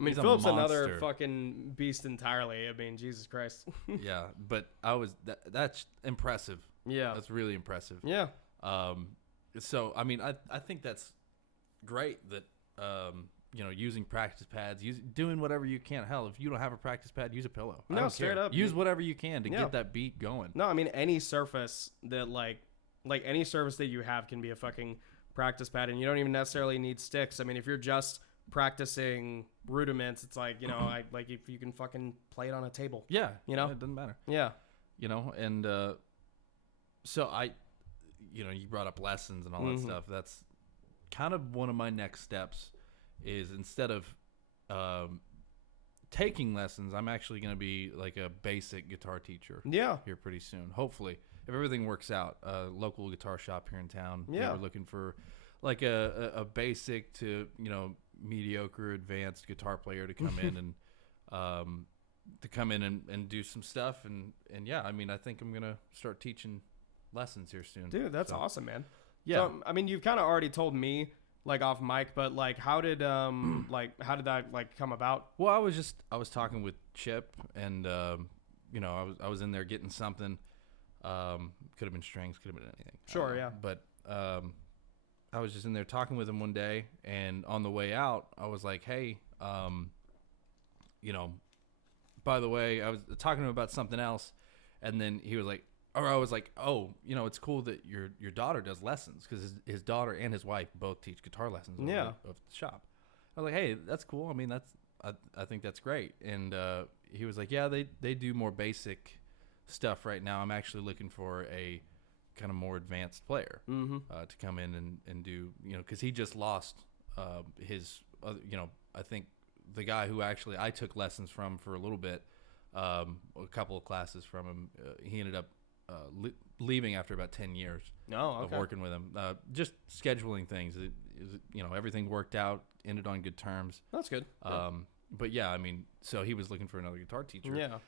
He's a Phillips another monster. fucking beast entirely. I mean, Jesus Christ. Yeah, but that's impressive. Yeah. That's really impressive. Yeah. So I mean, I think that's great that using practice pads, doing whatever you can. Hell, if you don't have a practice pad, use a pillow. I No, don't straight care. up. Use whatever you can to Yeah. get that beat going. No, I mean any surface that like any surface that you have can be a fucking practice pad, and you don't even necessarily need sticks. I mean, if you're just practicing rudiments, it's like like if you can fucking play it on a table. Yeah, You know? it doesn't matter. Yeah. And so you brought up lessons and all that stuff. That's kind of one of my next steps. Is instead of taking lessons, I'm actually going to be like a basic guitar teacher. Yeah. Here pretty soon, hopefully, if everything works out. Local guitar shop here in town. Yeah. We're looking for like a basic to mediocre advanced guitar player to come in and do some stuff and yeah, I mean, I think I'm gonna start teaching lessons here soon. Dude, that's awesome, man. Yeah. So, I mean, you've kind of already told me like off mic, but like how did how did that like come about? Well, I was talking with Chip and I was in there getting something. Could have been strings, could have been anything. Sure, yeah. But I was just in there talking with him one day, and on the way out, I was like, "Hey, by the way," I was talking to him about something else, and then he was like, or I was like, "Oh, it's cool that your daughter does lessons because his daughter and his wife both teach guitar lessons over Yeah. at the shop." I was like, "Hey, that's cool. I mean, I think that's great." And he was like, "Yeah, they do more basic stuff right now. I'm actually looking for a kind of more advanced player to come in and do, because he just lost his other, I think the guy who actually I took lessons from for a little bit, a couple of classes from him, he ended up leaving after about 10 years of working with him, just scheduling things. Everything worked out, ended on good terms. That's good. But yeah, I mean, so he was looking for another guitar teacher. Yeah.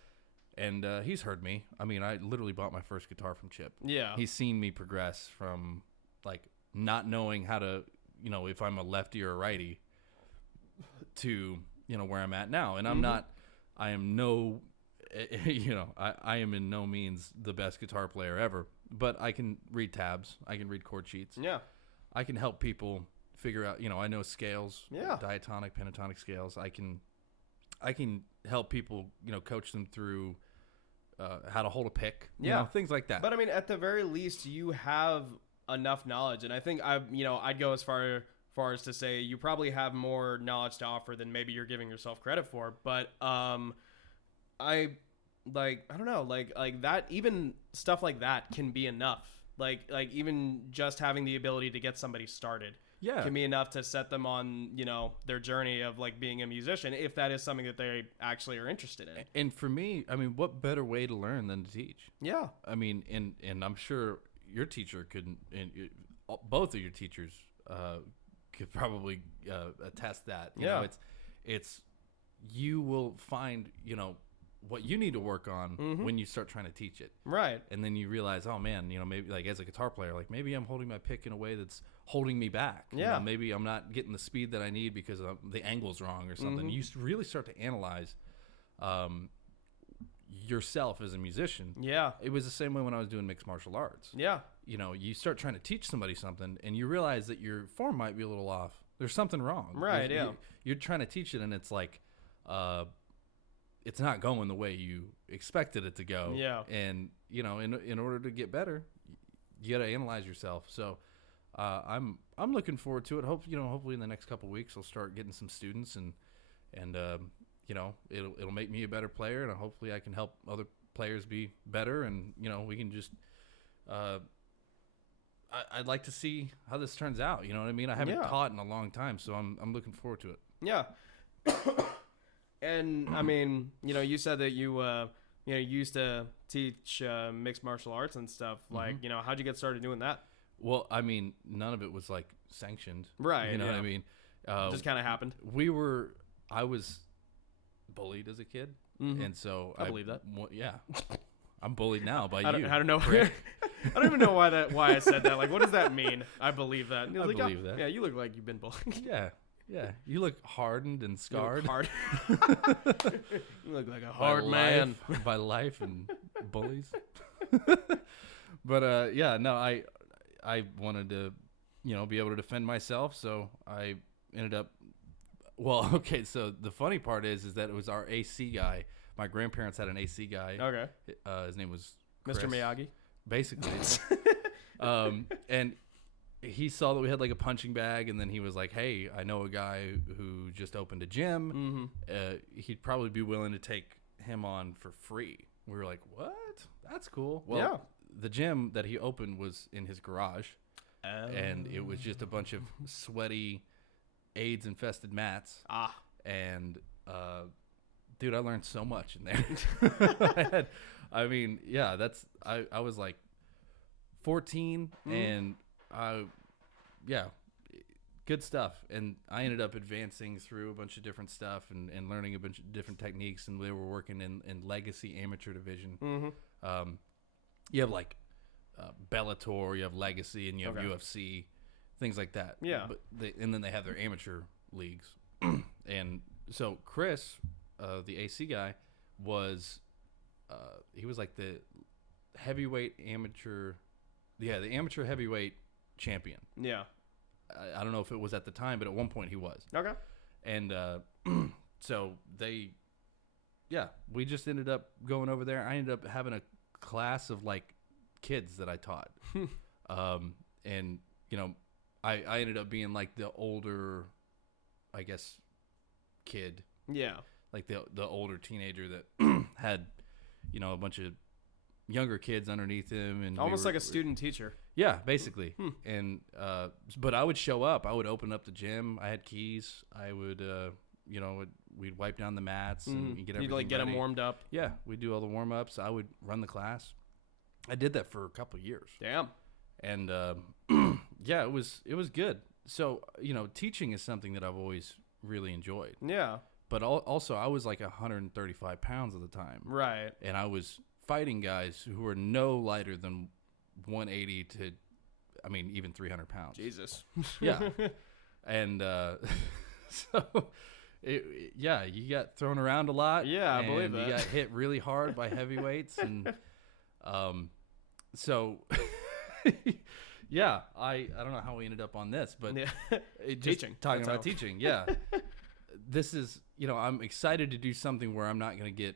And he's heard me. I mean, I literally bought my first guitar from Chip. Yeah. He's seen me progress from like not knowing how to, if I'm a lefty or a righty, to where I'm at now. And I'm not. I am no. I am in no means the best guitar player ever. But I can read tabs. I can read chord sheets. Yeah. I can help people figure out. I know scales. Yeah. Diatonic, pentatonic scales. I can help people. Coach them through. How to hold a pick, things like that. But I mean, at the very least, you have enough knowledge, and I think I'd go as far as to say you probably have more knowledge to offer than maybe you're giving yourself credit for. But I don't know, like that, even stuff like that can be enough. Like even just having the ability to get somebody started. Yeah. Can be enough to set them on, their journey of like being a musician, if that is something that they actually are interested in. And for me, I mean, what better way to learn than to teach? Yeah. I mean, and I'm sure your teacher could, and both of your teachers could probably attest that. You know, it's you will find, what you need to work on when you start trying to teach it. Right. And then you realize, oh man, maybe like as a guitar player, like maybe I'm holding my pick in a way that's holding me back. Yeah. Maybe I'm not getting the speed that I need because the angle's wrong or something. You really start to analyze yourself as a musician. Yeah. It was the same way when I was doing mixed martial arts. Yeah. You start trying to teach somebody something and you realize that your form might be a little off. There's something wrong. Right, yeah. You're trying to teach it and it's like, it's not going the way you expected it to go. Yeah. And, in order to get better, you got to analyze yourself. So, I'm looking forward to it. Hopefully in the next couple of weeks I'll start getting some students and it'll make me a better player and hopefully I can help other players be better and we can just I'd like to see how this turns out. You know what I mean? I haven't taught in a long time, so I'm looking forward to it. Yeah. And I mean, you said that you used to teach mixed martial arts and stuff. Like, how'd you get started doing that? Well, I mean, none of it was like sanctioned. Right. You know yeah. what I mean? Just kind of happened. I was bullied as a kid. Mhm. And so I believe that. Yeah. I'm bullied now by I you. don't know. I don't even know why I said that. Like, what does that mean? I believe that. And he was I like, believe that. Yeah, you look like you've been bullied. Yeah. Yeah. You look hardened and You scarred. look hard. You look like a hard man. By life and bullies. But yeah, no, I wanted to, be able to defend myself, so I ended up. Well, okay, so the funny part is that it was our AC guy. My grandparents had an AC guy. Okay. His name was Chris, Mr. Miyagi. basically. And he saw that we had like a punching bag, and then he was like, "Hey, I know a guy who just opened a gym. Mm-hmm. He'd probably be willing to take him on for free." We were like, "What? That's cool." Well, Yeah. the gym that he opened was in his garage, and it was just a bunch of sweaty, AIDS-infested mats. Ah. And dude, I learned so much in there. I was like 14, and yeah, good stuff. And I ended up advancing through a bunch of different stuff and learning a bunch of different techniques. And they were working in Legacy Amateur Division. Mm-hmm. You have like Bellator, you have Legacy, and you have Okay. UFC, things like that. Yeah. But and then they have their amateur leagues. And so Chris, the AC guy, was he was like the heavyweight amateur, the amateur heavyweight champion. Yeah. I don't know if it was at the time, but at one point he was. Okay. And so we just ended up going over there. I ended up having a class of like kids that I taught. And I ended up being like the older, I guess, kid, Yeah. like the older teenager that had, a bunch of younger kids underneath him, and Almost like a student teacher. Yeah, basically. And but I would show up. I would open up the gym. I had keys. I would, we'd wipe down the mats and get everything You'd like get them ready. warmed up. Yeah, we'd do all the warm ups. I would run the class. I did that for a couple of years, Damn. and yeah, it was good. So teaching is something that I've always really enjoyed. Yeah. But also, I was like 135 pounds at the time, Right. and I was fighting guys who were no lighter than 180 to, I mean, even 300 pounds. Jesus. Yeah. And so, you got thrown around a lot. Yeah, I believe and that. You got hit really hard by heavyweights. And so, yeah, I don't know how we ended up on this, but Yeah. just talking That's about how. teaching. Yeah. This is, I'm excited to do something where I'm not going to get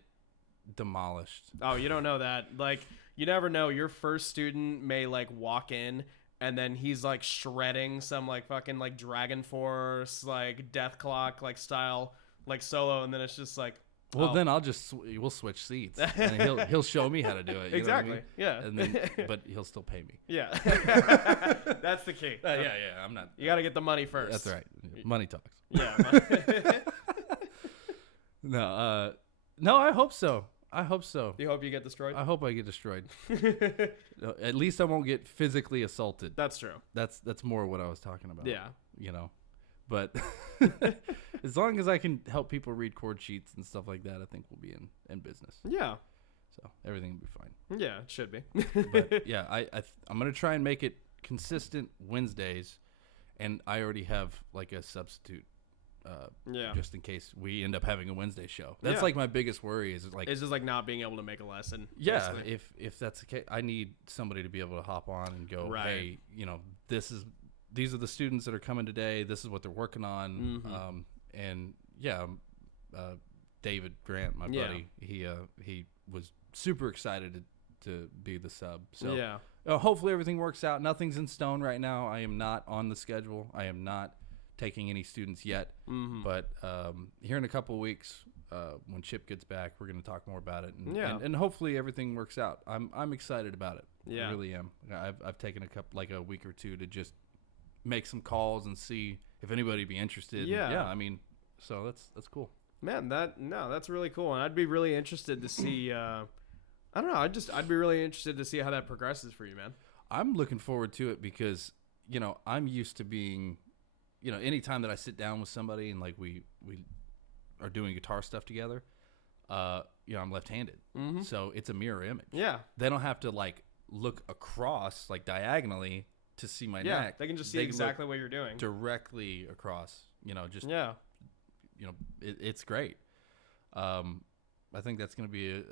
demolished. Oh, you don't know that. Like, you never know. Your first student may like walk in and then he's like shredding some like fucking like Dragon Force, like Death Clock, like style, like solo. And then it's just like, Well, oh. then I'll just we'll switch seats, and he'll show me how to do it. You know what I Exactly. mean? Yeah. And then, but he'll still pay me. Yeah. That's the key. Yeah. I'm not. You got to get the money first. That's right. Money talks. Yeah. No, I hope so. You hope you get destroyed? I hope I get destroyed. At least I won't get physically assaulted. That's true. That's more what I was talking about. Yeah. But as long as I can help people read chord sheets and stuff like that, I think we'll be in business. Yeah. So everything will be fine. Yeah, it should be. But yeah, I'm gonna try and make it consistent Wednesdays, and I already have like a substitute. Yeah. Just in case we end up having a Wednesday show. That's Yeah. like my biggest worry is like, It's just like not being able to make a lesson. yeah, basically. if that's the case, I need somebody to be able to hop on and go, Right. hey, these are the students that are coming today. This is what they're working on. Mhm. And yeah, David Grant, my Yeah. buddy, he was super excited to be the sub. So yeah. hopefully everything works out. Nothing's in stone right now. I am not on the schedule. I am not taking any students yet. Mm-hmm. But here in a couple of weeks, when Chip gets back, we're going to talk more about it, and, Yeah. and hopefully everything works out. I'm excited about it. Yeah. I really am. I've taken a week or two to just make some calls and see if anybody be interested. Yeah. I mean, so that's cool. Man, that's really cool, and I'd be really interested to see. I don't know. I'd be really interested to see how that progresses for you, man. I'm looking forward to it because I'm used to being, anytime that I sit down with somebody and like we are doing guitar stuff together, I'm left-handed, so it's a mirror image. Yeah, they don't have to like look across like diagonally to see my neck. They can just see exactly what you're doing directly across. It's great. I think that's going to be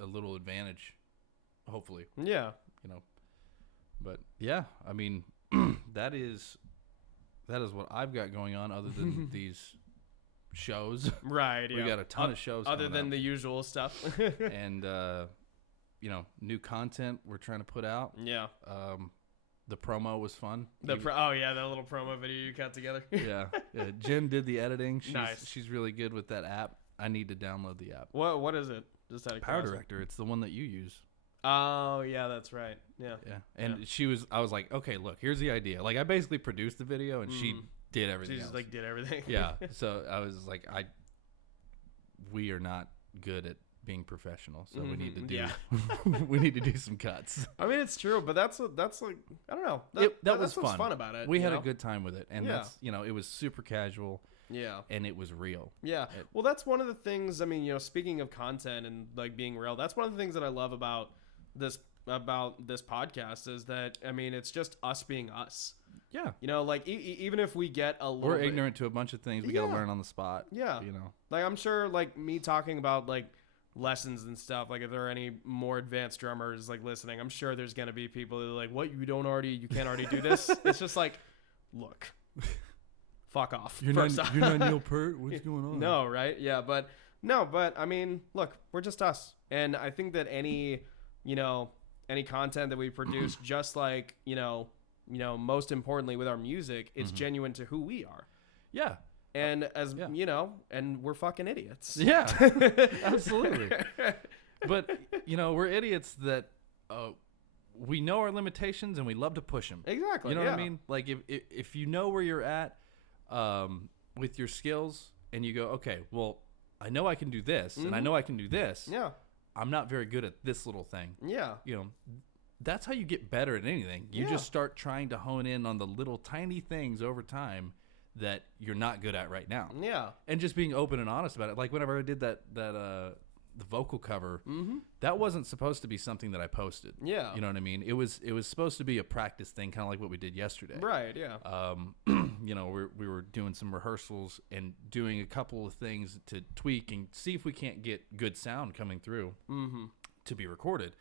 a little advantage, hopefully. Yeah. But yeah, I mean, that is what I've got going on other than these shows. Right. Yeah. We got a ton of shows other than up. the usual stuff. And new content we're trying to put out. Yeah. The promo was fun. that little promo video you cut together. Yeah. Jen did the editing. Nice. She's really good with that app. I need to download the app. What is it? Just out of Power curiosity. Director. It's the one that you use. Oh yeah, that's right. Yeah. Yeah. And I was like, okay, look, here's the idea. Like I basically produced the video and she did everything. She just else. like did everything. Yeah. So I was like, we are not good at being professional, so we need to do we need to do some cuts. I mean, it's true, but that's like, I don't know. That was what's fun. fun about it. We had a good time with it, and Yeah. that's it was super casual. Yeah. And it was real. Yeah. Well, that's one of the things, I mean, speaking of content and like being real, that's one of the things that I love about this podcast is that, I mean, it's just us being us. Yeah. Like even if we get a little We're ignorant to a bunch of things, we got to learn on the spot. Yeah. Like I'm sure like me talking about like lessons and stuff, like if there are any more advanced drummers like listening, I'm sure there's going to be people that are like, what, you can't already do this. It's just like, look, fuck off. You're not Neil Peart. What's going on? No, right? Yeah, but I mean, look, we're just us, and I think that any content that we produce, just like most importantly with our music, it's genuine to who we are. Yeah. And and we're fucking idiots. Yeah, absolutely. But we're idiots that we know our limitations and we love to push them. Exactly. You know what I mean? Like if you know where you're at with your skills and you go, okay, well, I know I can do this and I know I can do this. Yeah. I'm not very good at this little thing. Yeah. That's how you get better at anything. You just start trying to hone in on the little tiny things over time that you're not good at right now. Yeah. And just being open and honest about it. Like whenever I did the vocal cover, that wasn't supposed to be something that I posted. Yeah. You know what I mean? It was supposed to be a practice thing, kind of like what we did yesterday. Right, yeah. We were doing some rehearsals and doing a couple of things to tweak and see if we can't get good sound coming through to be recorded.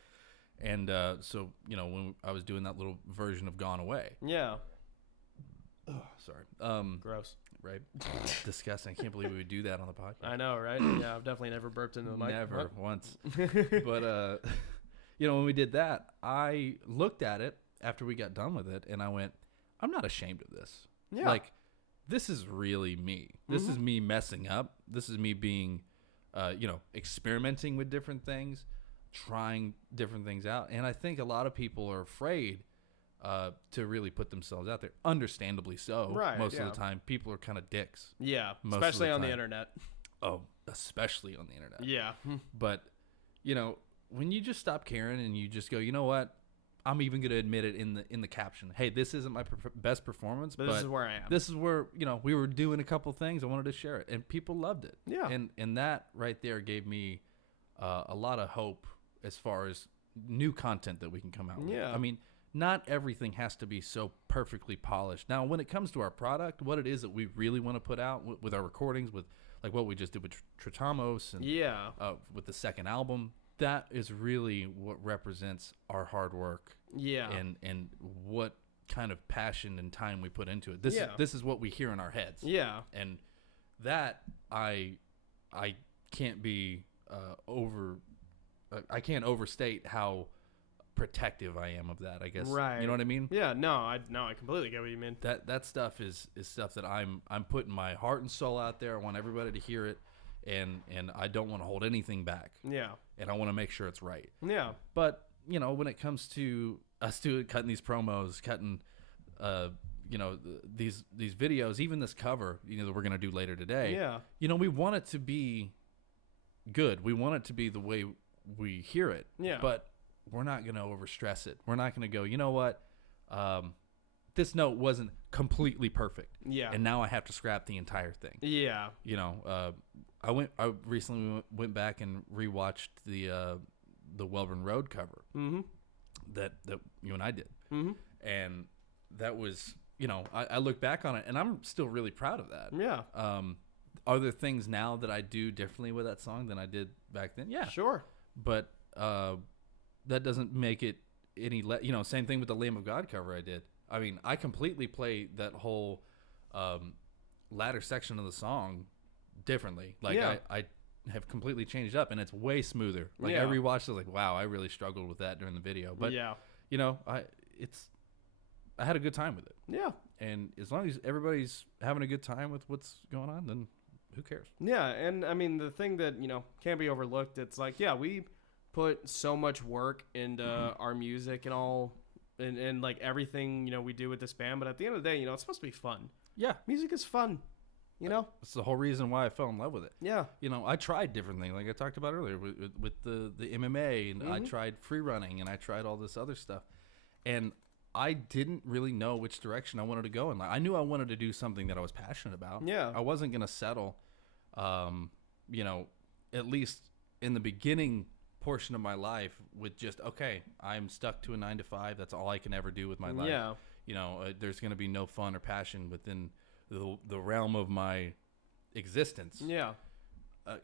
And so, when I was doing that little version of Gone Away. Yeah. Oh, sorry. Gross. Right? Disgusting. I can't believe we would do that on the podcast. I know, right? Yeah, I've definitely never burped into the mic. Never once. But, when we did that, I looked at it after we got done with it, and I went, I'm not ashamed of this. Yeah. Like, this is really me. This is me messing up. This is me being, experimenting with different things, trying different things out. And I think a lot of people are afraid to really put themselves out there. Understandably so. Right, most of the time, people are kind of dicks. Yeah, especially on the internet. Oh, especially on the internet. Yeah. But, when you just stop caring and you just go, you know what? I'm even going to admit it in the caption. Hey, this isn't my best performance, but this is where I am. This is where, we were doing a couple things. I wanted to share it, and people loved it. Yeah. And that right there gave me a lot of hope as far as new content that we can come out with. Yeah. I mean, not everything has to be so perfectly polished. Now, when it comes to our product, what it is that we really want to put out with our recordings, with like what we just did with Tritamos and with the second album, that is really what represents our hard work. Yeah. And what kind of passion and time we put into it. This is what we hear in our heads. Yeah. And that I can't be I can't overstate how protective I am of that, I guess. Right. You know what I mean? Yeah, I completely get what you mean. That stuff is stuff that I'm putting my heart and soul out there. I want everybody to hear it, and I don't want to hold anything back. Yeah. And I want to make sure it's right. Yeah. But, when it comes to us cutting these promos, cutting you know, these videos, even this cover, you know, that we're gonna do later today. Yeah. You know, we want it to be good. We want it to be the way we hear it. Yeah. But we're not gonna overstress it. We're not gonna go, you know what? This note wasn't completely perfect. Yeah. And now I have to scrap the entire thing. Yeah. You know, I recently went back and rewatched the Welborn Road cover that you and I did, and that was, you know, I look back on it and I'm still really proud of that. Yeah. Are there things now that I do differently with that song than I did back then? Yeah, Sure. but that doesn't make it any you know, same thing with the Lamb of God cover I did. I mean, I completely play that whole latter section of the song differently. Like, Yeah. I have completely changed up, and it's way smoother. Like, Yeah. I rewatched it, like, wow, I really struggled with that during the video. But, yeah. you know, I had a good time with it. Yeah. And as long as everybody's having a good time with what's going on, then who cares? Yeah, and I mean the thing that, you know, can't be overlooked, it's like, yeah, we put so much work into our music and all and like everything, you know, we do with this band, but at the end of the day, you know, it's supposed to be fun. Yeah. Music is fun, you know? That's the whole reason why I fell in love with it. Yeah. You know, I tried different things, like I talked about earlier with the MMA, and I tried free running, and I tried all this other stuff, and I didn't really know which direction I wanted to go in life. I knew I wanted to do something that I was passionate about. Yeah. I wasn't going to settle, you know, at least in the beginning portion of my life with just, okay, I'm stuck to a 9 to 5. That's all I can ever do with my life. Yeah. You know, there's going to be no fun or passion within the realm of my existence. Yeah.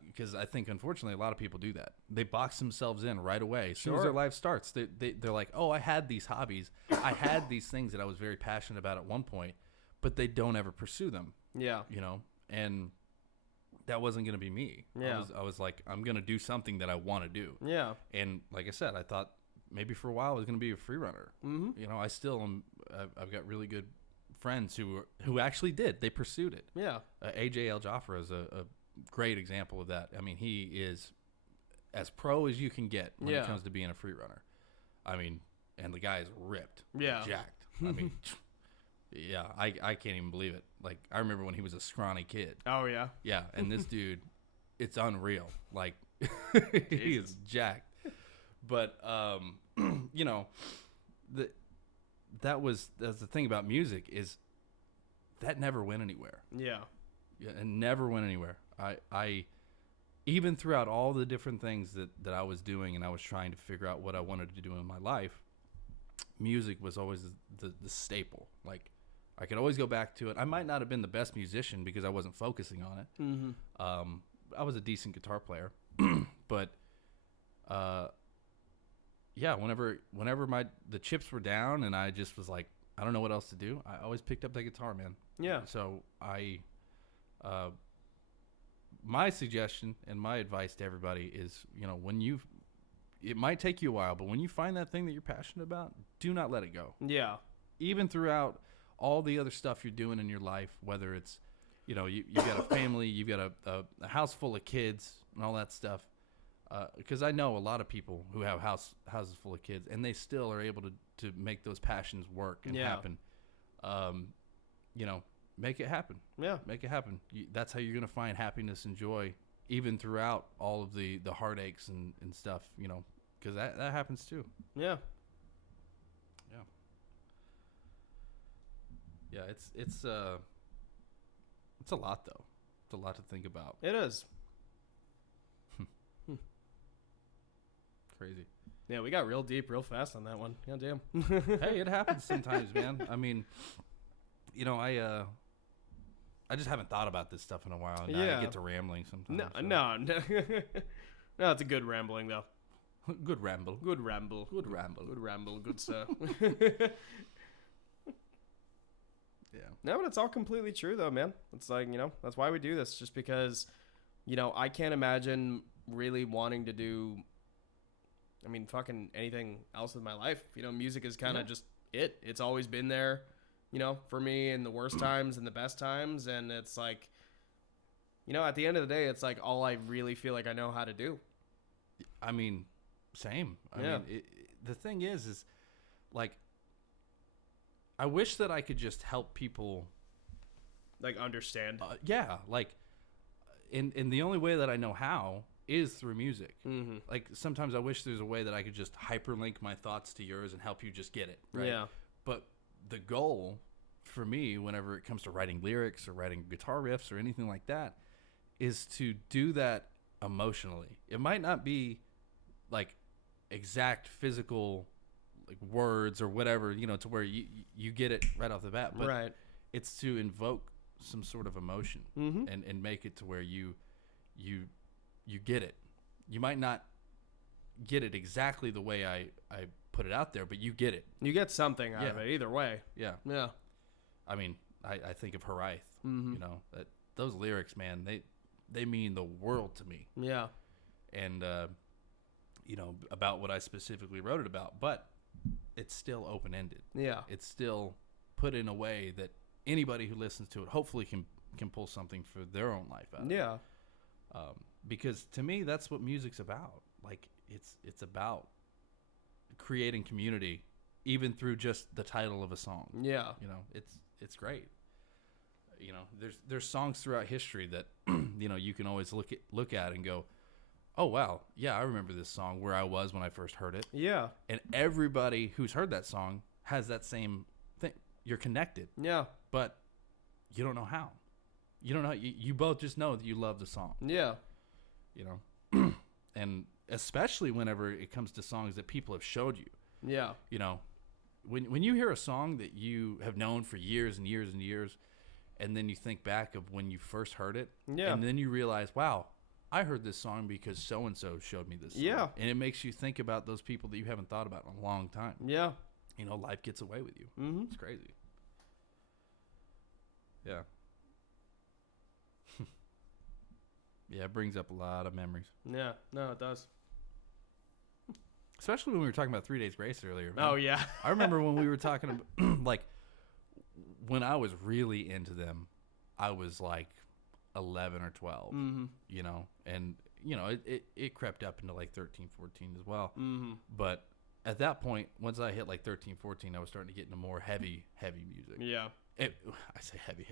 Because I think, unfortunately, a lot of people do that. They box themselves in right away. As soon as Sure. their life starts, they're like, oh, I had these hobbies. I had these things that I was very passionate about at one point, but they don't ever pursue them, Yeah. you know? And that wasn't going to be me. Yeah. I was like, I'm going to do something that I want to do. Yeah. And like I said, I thought maybe for a while I was going to be a free runner. You know, I still am. I've got really good friends who actually did. They pursued it. Yeah. AJ El Jafra is a great example of that. I mean, he is as pro as you can get when Yeah. it comes to being a free runner. I mean, and the guy is ripped, Yeah. jacked. I mean, yeah, I can't even believe it. Like, I remember when he was a scrawny kid. Oh yeah. Yeah, and this dude, it's unreal. Like, he is jacked. But you know, that's the thing about music is that never went anywhere. Yeah. Yeah, it never went anywhere. I even throughout all the different things that I was doing, and I was trying to figure out what I wanted to do in my life, music was always the staple. Like, I could always go back to it. I might not have been the best musician because I wasn't focusing on it. I was a decent guitar player, but yeah, whenever the chips were down and I just was like, I don't know what else to do, I always picked up the guitar, man. Yeah. So my suggestion and my advice to everybody is, you know, it might take you a while, but when you find that thing that you're passionate about, do not let it go. Yeah. Even throughout all the other stuff you're doing in your life, whether it's, you know, you've got a family, you've got a house full of kids and all that stuff. Because I know a lot of people who have houses full of kids, and they still are able to make those passions work and happen. You know, make it happen. Yeah. Make it happen. That's how you're going to find happiness and joy, even throughout all of the heartaches and stuff, you know, because that happens too. Yeah. Yeah. Yeah, it's a lot, though. It's a lot to think about. It is. Crazy. Yeah, we got real deep real fast on that one. God damn. Hey, it happens sometimes, man. I mean, you know, I just haven't thought about this stuff in a while, and Yeah. I get to rambling sometimes. No. No, it's a good rambling though. Good ramble. Good ramble. Good ramble. Good ramble. Good stuff. Yeah. No, but it's all completely true though, man. It's like, you know, that's why we do this, just because, you know, I can't imagine really wanting to do, I mean, fucking anything else with my life. You know, music is kind of just it. It's always been there, you know, for me in the worst times and the best times. And it's like, you know, at the end of the day, it's like all I really feel like I know how to do. I mean, same. I mean, the thing is like, I wish that I could just help people. Like understand. Yeah, like, and the only way that I know how is through music. Mm-hmm. Like sometimes I wish there's a way that I could just hyperlink my thoughts to yours and help you just get it. Right? Yeah. But the goal for me, whenever it comes to writing lyrics or writing guitar riffs or anything like that, is to do that emotionally. It might not be like exact physical like words or whatever, to where you get it right off the bat, but Right. it's to invoke some sort of emotion Mm-hmm. and make it to where you get it. You might not get it exactly the way I put it out there, but you get it. You get something out Yeah. of it either way. Yeah. Yeah. I mean, I think of Haraith, Mm-hmm. that those lyrics, man, they mean the world to me. Yeah. And, about what I specifically wrote it about, but it's still open-ended. Yeah. It's still put in a way that anybody who listens to it hopefully can pull something for their own life out of it. Yeah. Because to me, that's what music's about. Like, it's about creating community, even through just the title of a song. Yeah. It's great. There's songs throughout history that you can always look at and go, oh wow, yeah, I remember this song where I was when I first heard it. Yeah. And everybody who's heard that song has that same thing. You're connected, Yeah. but you don't know how. You don't know. You both just know that you love the song. Yeah. And especially whenever it comes to songs that people have showed you. Yeah. When you hear a song that you have known for years and years and years, and then you think back of when you first heard it, Yeah. and then you realize, wow, I heard this song because so-and-so showed me this song. Yeah. And it makes you think about those people that you haven't thought about in a long time. Yeah. Life gets away with you. Mm-hmm. It's crazy. Yeah. Yeah, it brings up a lot of memories. Yeah. No, it does. Especially when we were talking about 3 Days Grace earlier. Man. Oh yeah. I remember when we were talking about, like, when I was really into them, I was like 11 or 12, Mm-hmm. and, it crept up into like 13, 14 as well. Mm-hmm. But at that point, once I hit like 13, 14, I was starting to get into more heavy music. Yeah. I say heavy.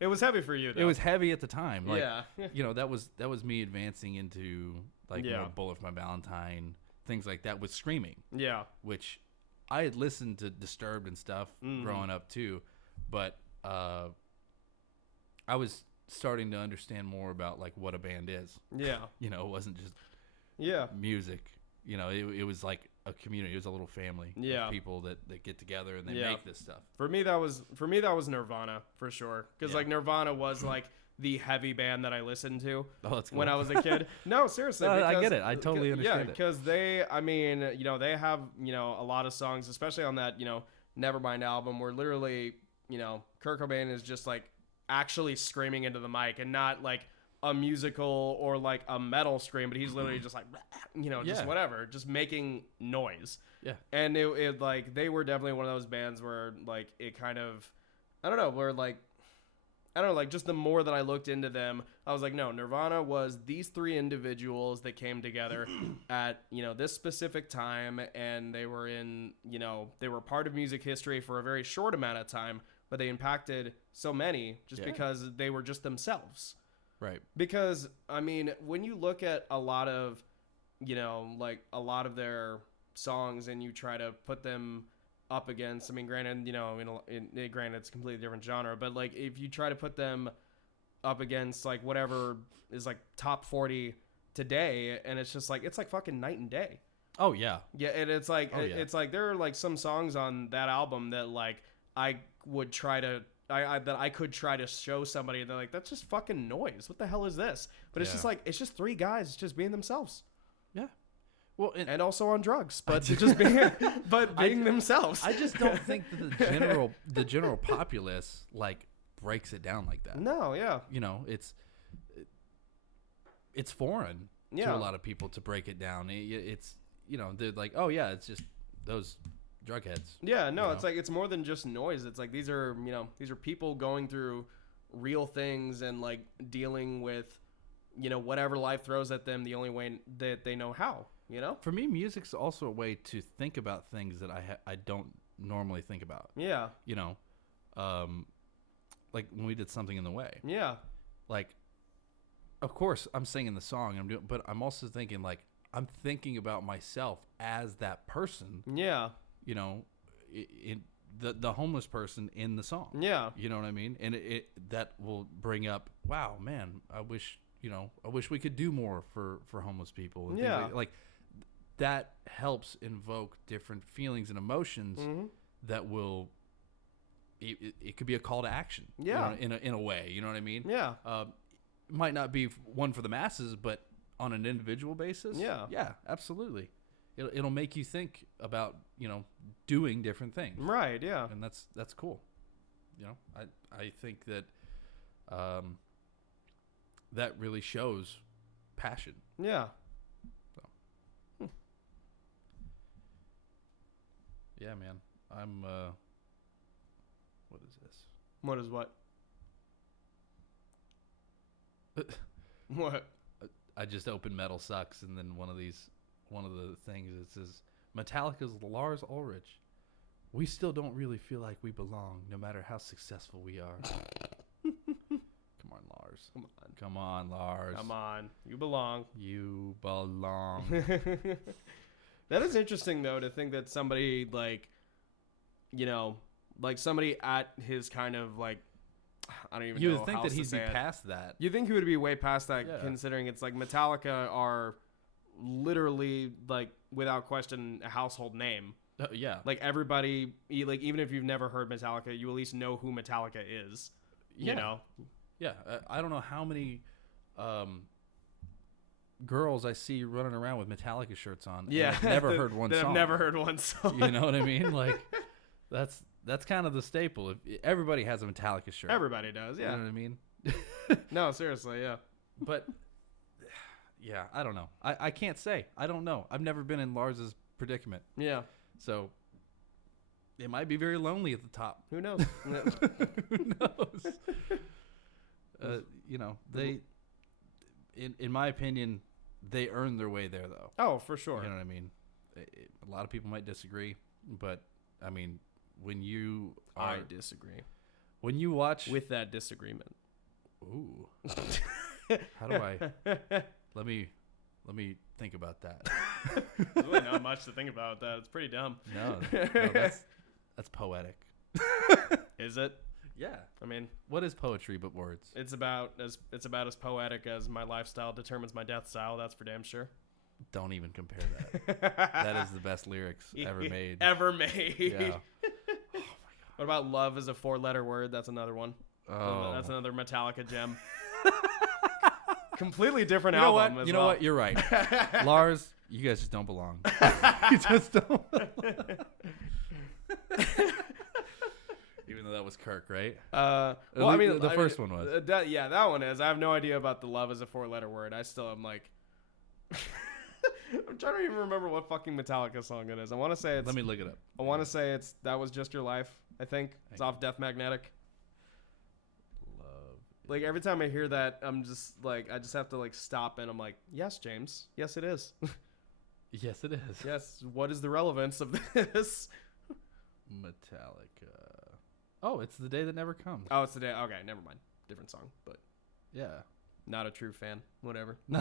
It was heavy for you though. It was heavy at the time. Like, yeah. that was me advancing into like Yeah. more Bullet for My Valentine, things like that with screaming, Yeah. which I had listened to Disturbed and stuff Mhm. growing up too, but I was starting to understand more about like what a band is. Yeah. It wasn't just Yeah. music. It was like a community. It was a little family Yeah. of people that get together and they Yeah. make this stuff. For me that was Nirvana for sure. Because Yeah. like Nirvana was like the heavy band that I listened to Oh, that's cool. when I was a kid. No, seriously. No, I because- get it. I totally understand Yeah, it. because they have, a lot of songs, especially on that, Nevermind album, where literally, Kurt Cobain is just like actually screaming into the mic and not like a musical or like a metal scream, but he's literally just like, just Yeah. whatever, just making noise. Yeah. And it like, they were definitely one of those bands where like it kind of, I don't know, where like, I don't know, like just the more that I looked into them, I was like, no, Nirvana was these three individuals that came together at, this specific time, and they were they were part of music history for a very short amount of time, but they impacted so many just Yeah. because they were just themselves. Right. Because, I mean, when you look at a lot of, like a lot of their songs and you try to put them up against, I mean, granted, granted it's a completely different genre, but like if you try to put them up against like whatever is like top 40 today, and it's just like, it's like fucking night and day. Oh yeah. Yeah. And it's like, Oh, yeah. it's like there are like some songs on that album that like I would try to, that I could try to show somebody, and they're like, that's just fucking noise. What the hell is this? But it's Yeah. just like, it's just three guys just being themselves. Yeah. Well, And also on drugs, but just being themselves. I just don't think that the general populace like breaks it down like that. No, yeah. It's foreign to Yeah. a lot of people to break it down. It's they're like, oh yeah, it's just those drug heads. Yeah, no, You it's know? like, it's more than just noise. It's like these are people going through real things and like dealing with, whatever life throws at them the only way that they know how, For me, music's also a way to think about things that I don't normally think about. Yeah. You know, like when we did Something in the Way. Yeah. Like, of course, I'm singing the song, but I'm also thinking, like, I'm thinking about myself as that person. Yeah. You know, the homeless person in the song. Yeah. You know what I mean? And that will bring up, wow, man, I wish we could do more for homeless people. And Yeah. things like that helps invoke different feelings and emotions that will. It could be a call to action. Yeah. You know, in a way. You know what I mean? Yeah. It might not be one for the masses, but on an individual basis. Yeah. Yeah. Absolutely. It'll make you think about, you know, doing different things. Right. Yeah. And that's cool. You know, I think that that really shows passion. Yeah. So. Yeah, man. I'm what is this? What is what? What? I just opened Metal Sucks, and then one of the things, it says Metallica's Lars Ulrich. We still don't really feel like we belong, no matter how successful we are. Come on, Lars. Come on, Lars. Come on. You belong. You belong. That is interesting, though, to think that somebody, like, you know, like somebody at his kind of, like, I don't even know. You would think how that else to he'd be say it. past that. You think he would be way past that, Yeah. considering it's like Metallica are literally, like, without question, a household name. Yeah. Like, everybody, like, even if you've never heard Metallica, you at least know who Metallica is. You know? Yeah. I don't know how many girls I see running around with Metallica shirts on. Yeah. I've never heard one song. I've never heard one song. You know what I mean? Like, that's kind of the staple. Everybody has a Metallica shirt. Everybody does, yeah. You know what I mean? No, seriously, yeah. But, yeah, I don't know. I can't say. I don't know. I've never been in Lars's predicament. Yeah. So, it might be very lonely at the top. Who knows? Who knows? You know, they, in my opinion, they earned their way there, though. Oh, for sure. You know what I mean? A lot of people might disagree, but, I mean, when you are... I disagree. When you watch... With that disagreement. Ooh. How do I... Let me think about that. There's really not much to think about that. It's pretty dumb. No, that's poetic. Is it? Yeah. I mean, What is poetry but words? it's about as poetic as my lifestyle determines my death style. That's for damn sure. Don't even compare that. That is the best lyrics ever made. Ever made. Yeah. What about love is a 4-letter word? That's another one. Oh. That's another Metallica gem. Completely different You know album. what? As You know well. what? You're right. Lars, you guys just don't belong. You just don't. Even though that was Kirk, right? Well, At I least mean, the first one was. that one is. I have no idea about the love is a 4-letter word. I still am like, I'm trying to even remember what fucking Metallica song it is. I want to say it's. Let me look it up. I want to say it's That Was Just Your Life. I think it's off Death Magnetic. Love. Like every time I hear that, I'm just like, I just have to like stop and I'm like, yes, James, yes, it is. Yes, it is. Yes. What is the relevance of this? Metallica. Oh, it's The Day That Never Comes. Oh, it's the day. Okay, never mind. Different song, but Yeah. not a true fan. Whatever. No.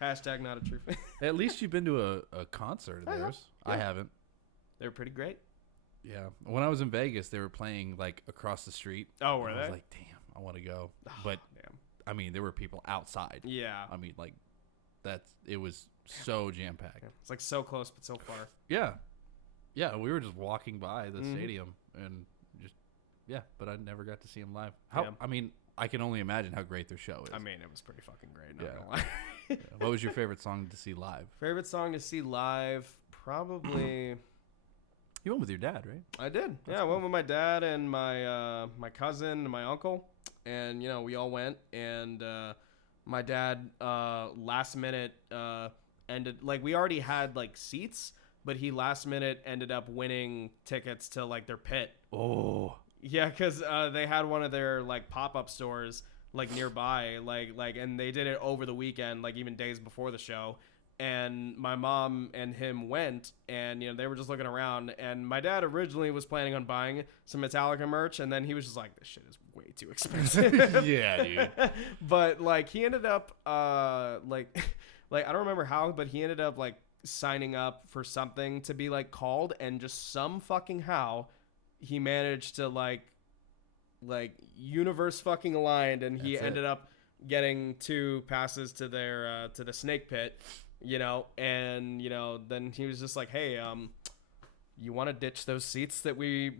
Hashtag not a true fan. At least you've been to a concert of I have. theirs. I Yeah. haven't. They're pretty great. Yeah. When I was in Vegas, they were playing like across the street. Oh, were and they? I was like, damn, I want to go. But Damn. I mean, there were people outside. Yeah. I mean, like it was so jam packed. It's like so close but so far. Yeah. Yeah, we were just walking by the Mhm. stadium and just but I never got to see them live. How Yeah. I mean, I can only imagine how great their show is. I mean, it was pretty fucking great. Not Yeah. gonna lie. Yeah. What was your favorite song to see live? Favorite song to see live? Probably. You went with your dad, right? I did. Yeah, I went with my dad and my cousin and my uncle, and you know we all went. And my dad last minute ended like we already had like seats, but he last minute ended up winning tickets to like their pit. Oh. Yeah, because they had one of their like pop-up stores like nearby, like and they did it over the weekend, like even days before the show. and my mom and him went, and they were just looking around, and my dad originally was planning on buying some Metallica merch, and then he was just like, this shit is way too expensive. Yeah, dude. But like he ended up like I don't remember how, but he ended up like signing up for something to be like called, and just some fucking how he managed to like universe fucking aligned, and he ended up getting 2 passes to their to the Snake Pit, and then he was just like, hey, you want to ditch those seats that we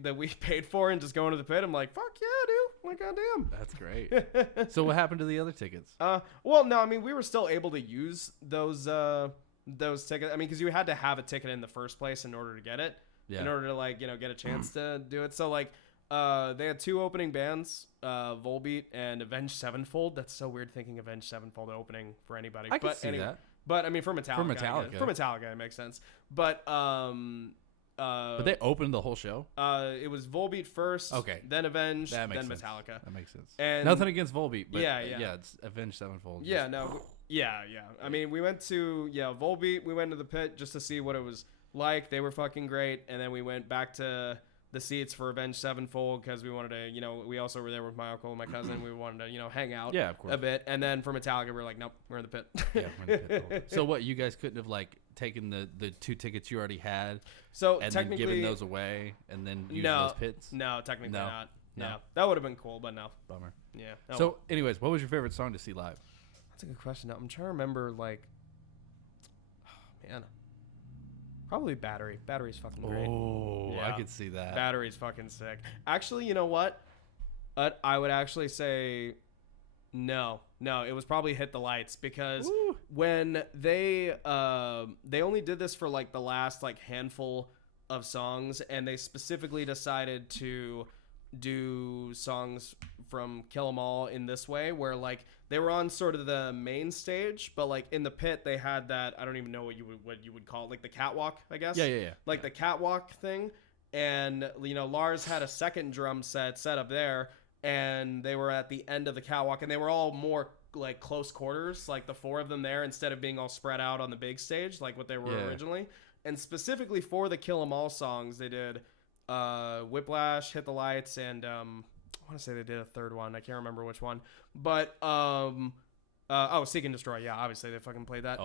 paid for and just go into the pit? I'm like, fuck yeah, dude. Like, goddamn. That's great. So what happened to the other tickets? Well, no, I mean, we were still able to use those tickets. I mean, because you had to have a ticket in the first place in order to get it. Yeah. In order to like get a chance to do it. So like they had 2 opening bands, Volbeat and Avenged Sevenfold. That's so weird thinking Avenged Sevenfold opening for anybody. I can see that. But I mean, for Metallica, Metallica. for Metallica, it makes sense. But But they opened the whole show? It was Volbeat first, okay, then Avenged, then sense. Metallica. That makes sense. And nothing against Volbeat, but yeah, it's Avenged Sevenfold. Yeah, no, yeah. I mean, we went to Volbeat. We went to the pit just to see what it was like. They were fucking great, and then we went back to the seats for Avenged Sevenfold because we wanted to, we also were there with my uncle and my cousin. We wanted to, hang out of course. a bit. And then for Metallica, we were like, nope, we're in the pit. Yeah, we're in the pit. So what, you guys couldn't have like taken the 2 tickets you already had so and technically then given those away and then used those pits? No, technically No. not. No. Yeah, that would have been cool, but no. Bummer. Yeah. So anyways, what was your favorite song to see live? That's a good question. Now, I'm trying to remember, like, oh, man. Probably Battery. Battery's fucking great. Oh, yeah. I could see that. Battery's fucking sick. Actually, you know what? I would actually say no. It was probably Hit the Lights because when they only did this for like the last like handful of songs, and they specifically decided to do songs from Kill 'Em All in this way, where like they were on sort of the main stage, but like in the pit they had that, I don't even know what you would call it, like the catwalk, I guess. Yeah. Like the catwalk thing, and Lars had a second drum set up there, and they were at the end of the catwalk, and they were all more like close quarters, like the 4 of them there, instead of being all spread out on the big stage like what they were originally. And specifically for the Kill 'Em All songs, they did Whiplash, Hit the Lights, and I want to say they did a third one. I can't remember which one. But Seek and Destroy. Yeah, obviously they fucking played that.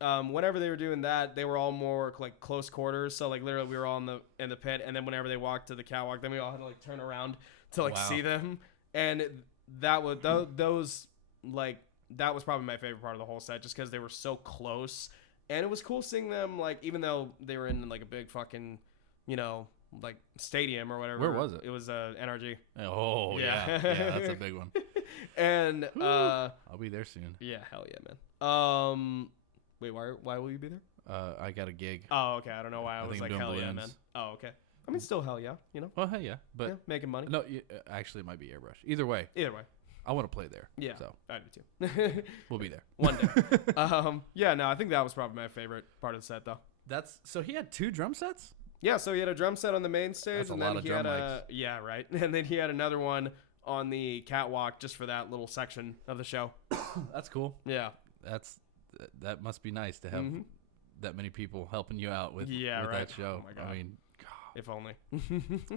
Whenever they were doing that, they were all more like close quarters. So like literally we were all in the pit, and then whenever they walked to the catwalk, then we all had to like turn around to like see them. And that was those like that was probably my favorite part of the whole set, just because they were so close. And it was cool seeing them, like, even though they were in like a big fucking, like stadium or whatever. Where was it? It was NRG. Oh yeah, that's a big one. And I'll be there soon. Yeah, hell yeah, man. Wait, why will you be there? I got a gig. Oh, okay. I don't know why I was like hell yeah, balloons. man. Oh, okay. I mean, still hell yeah, Well, hell yeah, but making money. no, actually, it might be Airbrush. Either way, I want to play there. Yeah, so I do too. We'll be there one day. I think that was probably my favorite part of the set, though. So he had 2 drum sets. Yeah, so he had a drum set on the main stage, That's and a then lot of he drum had mics. right, and then he had another one on the catwalk just for that little section of the show. That's cool. Yeah, that must be nice to have that many people helping you out with that show. Oh my God. I mean, if only.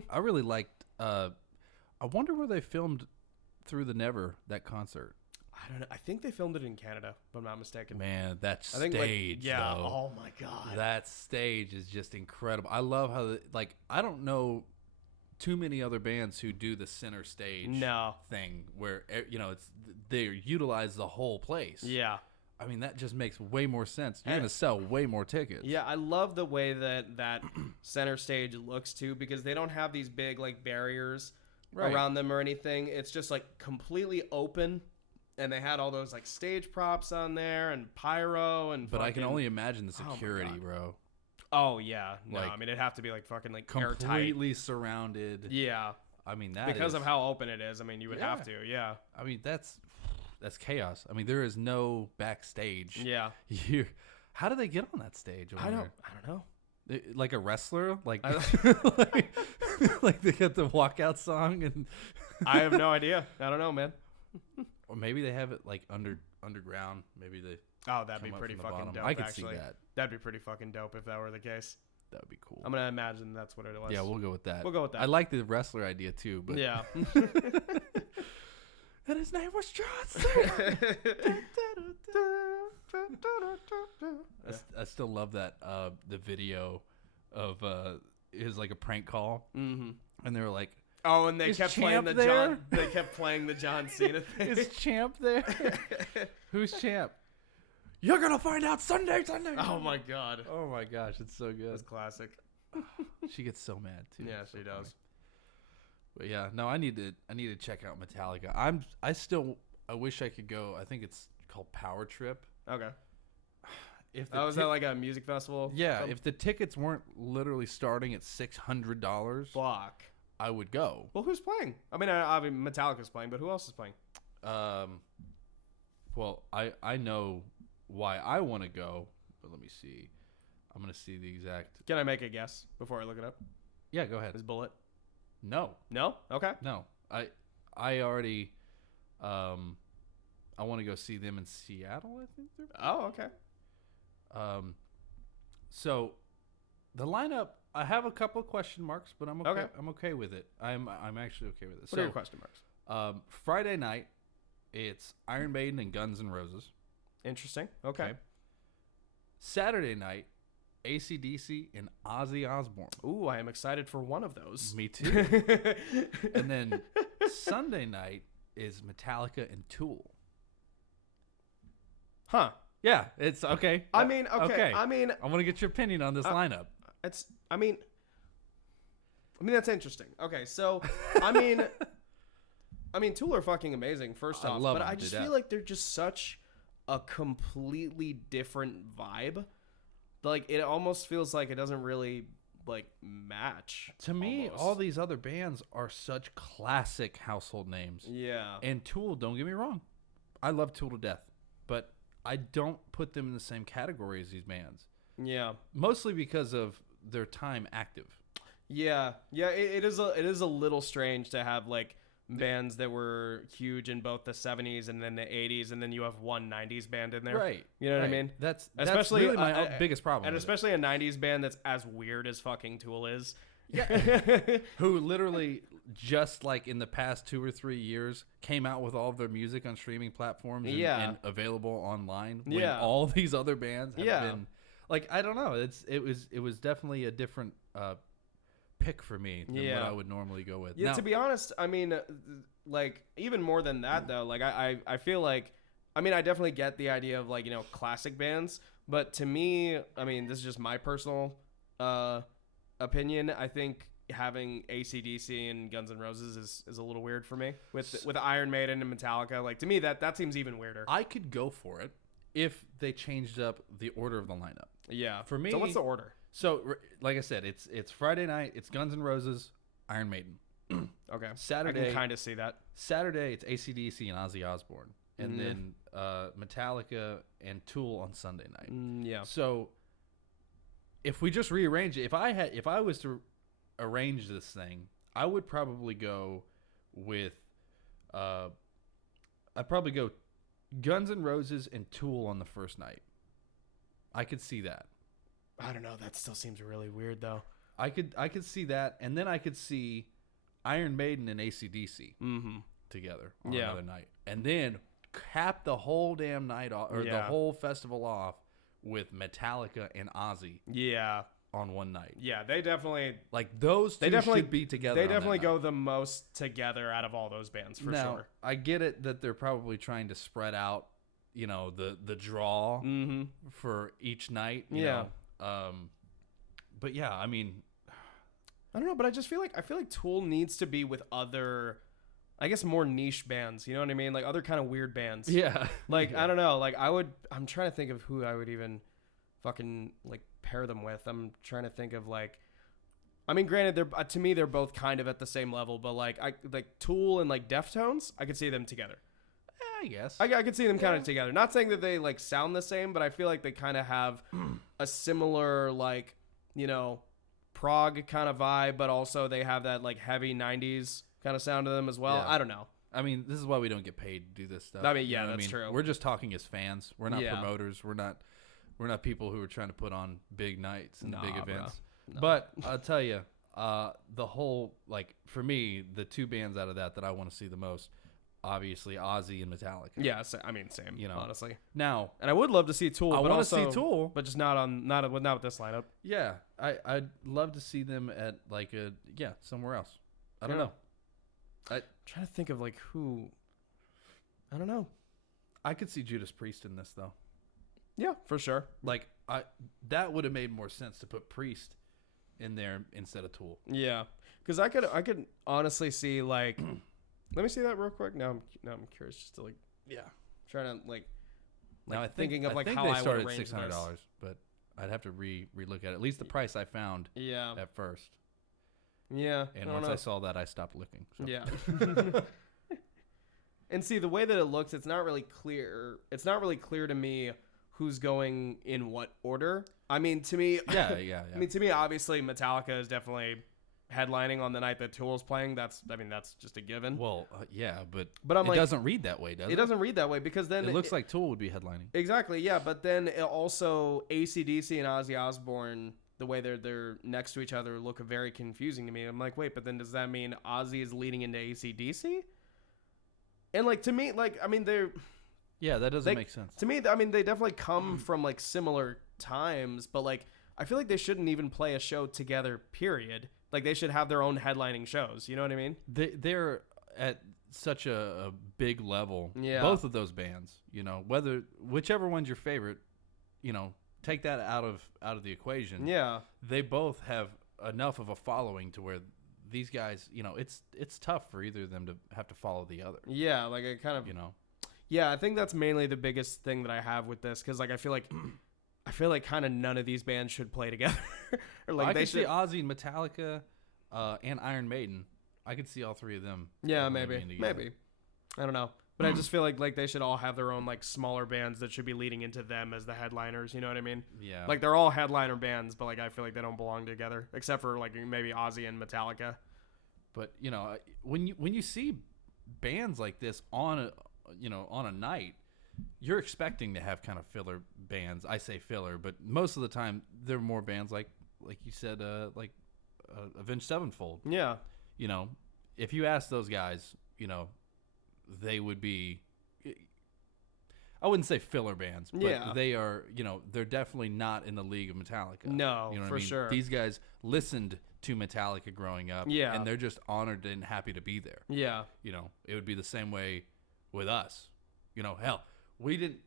I really liked. I wonder where they filmed Through the Never, that concert. I don't know. I think they filmed it in Canada, if I'm not mistaken. Man, that I think, stage, though. Oh my God. That stage is just incredible. I love how, I don't know too many other bands who do the center stage thing where, they utilize the whole place. Yeah. I mean, that just makes way more sense. You're going to sell way more tickets. Yeah, I love the way that center stage looks, too, because they don't have these big, like, barriers around them or anything. It's just, like, completely open. And they had all those like stage props on there and pyro and. But I can only imagine the security, bro. Oh yeah, no, Like, I mean it'd have to be like fucking like completely airtight. Surrounded. Yeah, I mean because of how open it is. I mean you would have to. Yeah. I mean that's chaos. I mean there is no backstage. Yeah. How do they get on that stage? I don't know. Like a wrestler, like like they got the walkout song, and I have no idea. I don't know, man. Or maybe they have it like underground. Maybe they. Oh, that'd be come up pretty from the fucking bottom. dope. I could actually. see that. That'd be pretty fucking dope if that were the case. That would be cool. I'm gonna imagine that's what it was. Yeah, we'll go with that. We'll go with that. I like the wrestler idea too, but Yeah. and his name was John Cena. I still love that the video of his like a prank call, Mm-hmm. and they were like, Oh, and they Is kept playing Champ the John. there? They kept playing the John Cena thing. "Is Champ there? Who's Champ? You're gonna find out Sunday." Oh my god, Oh my gosh, it's so good. that's classic. She gets so mad too. Yeah, It's so she funny. does. But yeah, no, I need to check out Metallica. I wish I could go. I think it's called Power Trip. Okay. If Oh, is that like a music festival? yeah, if the tickets weren't literally starting at $600, Fuck. I would go. Well, who's playing? I mean, obviously Metallica's playing, but who else is playing? Well, I know why I want to go, but let me see. I'm gonna see the exact. Can I make a guess before I look it up? Yeah, go ahead. Is Bullet? No, No. Okay. no. I already. I want to go see them in Seattle. I think they're. Oh, okay. So, the lineup. I have a couple of question marks, but I'm okay. Okay. I'm okay with it. I'm actually okay with it. What are your question marks? Friday night, it's Iron Maiden and Guns N' Roses. Interesting. Okay. Saturday night, AC/DC and Ozzy Osbourne. Ooh, I am excited for one of those. Me too. And then Sunday night is Metallica and Tool. Huh. Yeah, it's okay. I mean, okay. I mean, I want to get your opinion on this lineup. it's. I mean, that's interesting. Okay, so I mean, Tool are fucking amazing. First I off, love but them I to just death. feel like they're just such a completely different vibe. Like it almost feels like it doesn't really like match. To me, almost. all these other bands are such classic household names. Yeah. And Tool, don't get me wrong, I love Tool to death, but I don't put them in the same category as these bands. Yeah. Mostly because of their time active. Yeah. It is a little strange to have like bands that were huge in both the 70s and then the 80s, and then you have one 90s band in there. Right. You know what I right. mean? That's Especially, really my biggest problem. And with it. especially a 90s band that's as weird as fucking Tool is. Yeah. Who literally just like in the past 2 or 3 years came out with all of their music on streaming platforms and, Yeah. and available online. When Yeah. all these other bands have Yeah. been like, I don't know. It was definitely a different pick for me than Yeah. what I would normally go with. Yeah, Now, to be honest, I mean, like, even more than that, though, like, I feel like, I mean, I definitely get the idea of, like, you know, classic bands, but to me, I mean, this is just my personal opinion. I think having AC/DC and Guns N' Roses is a little weird for me. With Iron Maiden and Metallica, like, to me, that seems even weirder. I could go for it if they changed up the order of the lineup. Yeah. For me- So what's the order? So, like I said, it's Friday night. It's Guns N' Roses, Iron Maiden. Okay. I Saturday, can kind of see that. Saturday, it's AC/DC and Ozzy Osbourne, and Mm. then Metallica and Tool on Sunday night. Yeah. So, if we just rearrange it, if I was to arrange this thing, I would probably go with, I'd probably go Guns N' Roses and Tool on the first night. I could see that. I don't know. That still seems really weird, though. I could see that, and then I could see Iron Maiden and AC/DC Mm-hmm. together on Yeah. another night, and then cap the whole damn night off, or the Yeah. whole festival off with Metallica and Ozzy Yeah. on one night. Yeah, they definitely Like those two should be together. They on that definitely night. go the most together out of all those bands for now, sure. I get it that they're probably trying to spread out, you know, the draw Mm-hmm. for each night. You Yeah. know? But yeah, I mean, I don't know, but I just feel like Tool needs to be with other, I guess, more niche bands. You know what I mean? Like other kind of weird bands. yeah, Like yeah. I don't know. Like I'm trying to think of who I would even fucking like pair them with. I'm trying to think of like. I mean, granted, they're to me they're both kind of at the same level, but like Tool and like Deftones, I could see them together. I guess. I could see them kind of together. Not saying that they like sound the same, but I feel like they kind of have a similar like, you know, prog kind of vibe, but also they have that like heavy 90s kind of sound to them as well. Yeah. I don't know. I mean, this is why we don't get paid to do this stuff. I mean, yeah, You know what that's true. We're just talking as fans. We're not Yeah. promoters. We're not people who are trying to put on big nights and big Nah, bro. events. No. But I'll tell you, the whole, like, for me, the two bands out of that I want to see the most, obviously Ozzy and Metallica. Yeah, I mean, same. You know. Honestly, Now, and I would love to see Tool. I but want to also, see Tool. but just not with this lineup. Yeah, I'd love to see them at like somewhere else. I don't Yeah. know. I'm trying to think of like who. I don't know. I could see Judas Priest in this though. Yeah, for sure. Like that would have made more sense to put Priest in there instead of Tool. Yeah, because I could honestly see like, let me see that real quick. Now I'm curious just to like Yeah. trying to like Now I think, thinking of like I think how they I would started at arrange $600, this. but I'd have to relook at it. At least the price I found Yeah, at first. yeah. And I once don't I know. saw that, I stopped looking. So. Yeah. And see the way that it looks, it's not really clear. It's not really clear to me who's going in what order. I mean, to me, yeah. I mean, to me, obviously, Metallica is definitely headlining on the night that Tool's playing. That's just a given. Well, yeah, but But I'm it like, doesn't read that way, does it? it doesn't read that way because then It looks like Tool would be headlining. exactly, yeah. But then it also AC/DC and Ozzy Osbourne, the way they're next to each other, look very confusing to me. I'm like, wait, but then does that mean Ozzy is leading into AC/DC? And like to me, like I mean, they're Yeah, that doesn't make sense. to me. I mean, they definitely come from like similar times, but like I feel like they shouldn't even play a show together. Period. Like they should have their own headlining shows. You know what I mean? They're at such a big level. Yeah. Both of those bands, you know, whichever one's your favorite, you know, take that out of the equation. Yeah. They both have enough of a following to where these guys, you know, it's tough for either of them to have to follow the other. Yeah. Like I kind of. You know. Yeah, I think that's mainly the biggest thing that I have with this because like I feel like kind of none of these bands should play together. Or like I they could see should. Ozzy and Metallica, and Iron Maiden. I could see all three of them. Yeah, being maybe, together. maybe. I don't know, but I just feel like they should all have their own like smaller bands that should be leading into them as the headliners. You know what I mean? Yeah. Like they're all headliner bands, but like I feel like they don't belong together except for like maybe Ozzy and Metallica. But you know, when you see bands like this on a night, you're expecting to have kind of filler bands. I say filler, but most of the time they're more bands like you said, like Avenged Sevenfold. Yeah, You know, if you ask those guys, you know, they would be. I wouldn't say filler bands, but Yeah. they are. You know, they're definitely not in the league of Metallica. No, you know what for I mean? sure. These guys listened to Metallica growing up, Yeah. and they're just honored and happy to be there. yeah, You know, it would be the same way with us. You know, hell, we didn't.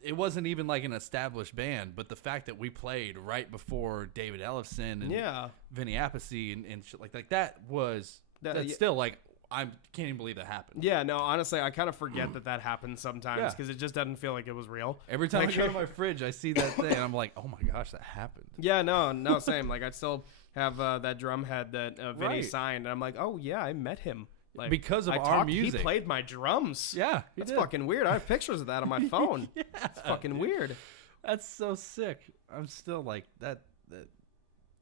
It wasn't even like an established band, but the fact that we played right before David Ellefson and yeah. Vinny Appice and shit like that was that's yeah. still like I can't even believe that happened. Yeah, no, honestly, I kind of forget that happens sometimes Yeah. because it just doesn't feel like it was real. Every time Like- I go to my fridge, I see that thing, and I'm like, oh my gosh, that happened. Yeah, no, same. Like I still have that drum head that Vinny Right. signed, and I'm like, oh yeah, I met him. Like Because of I our talked- music. He played my drums. Yeah, he That's did. fucking weird. I have pictures of that on my phone. Yeah, It's fucking weird. That's so sick. I'm still like that.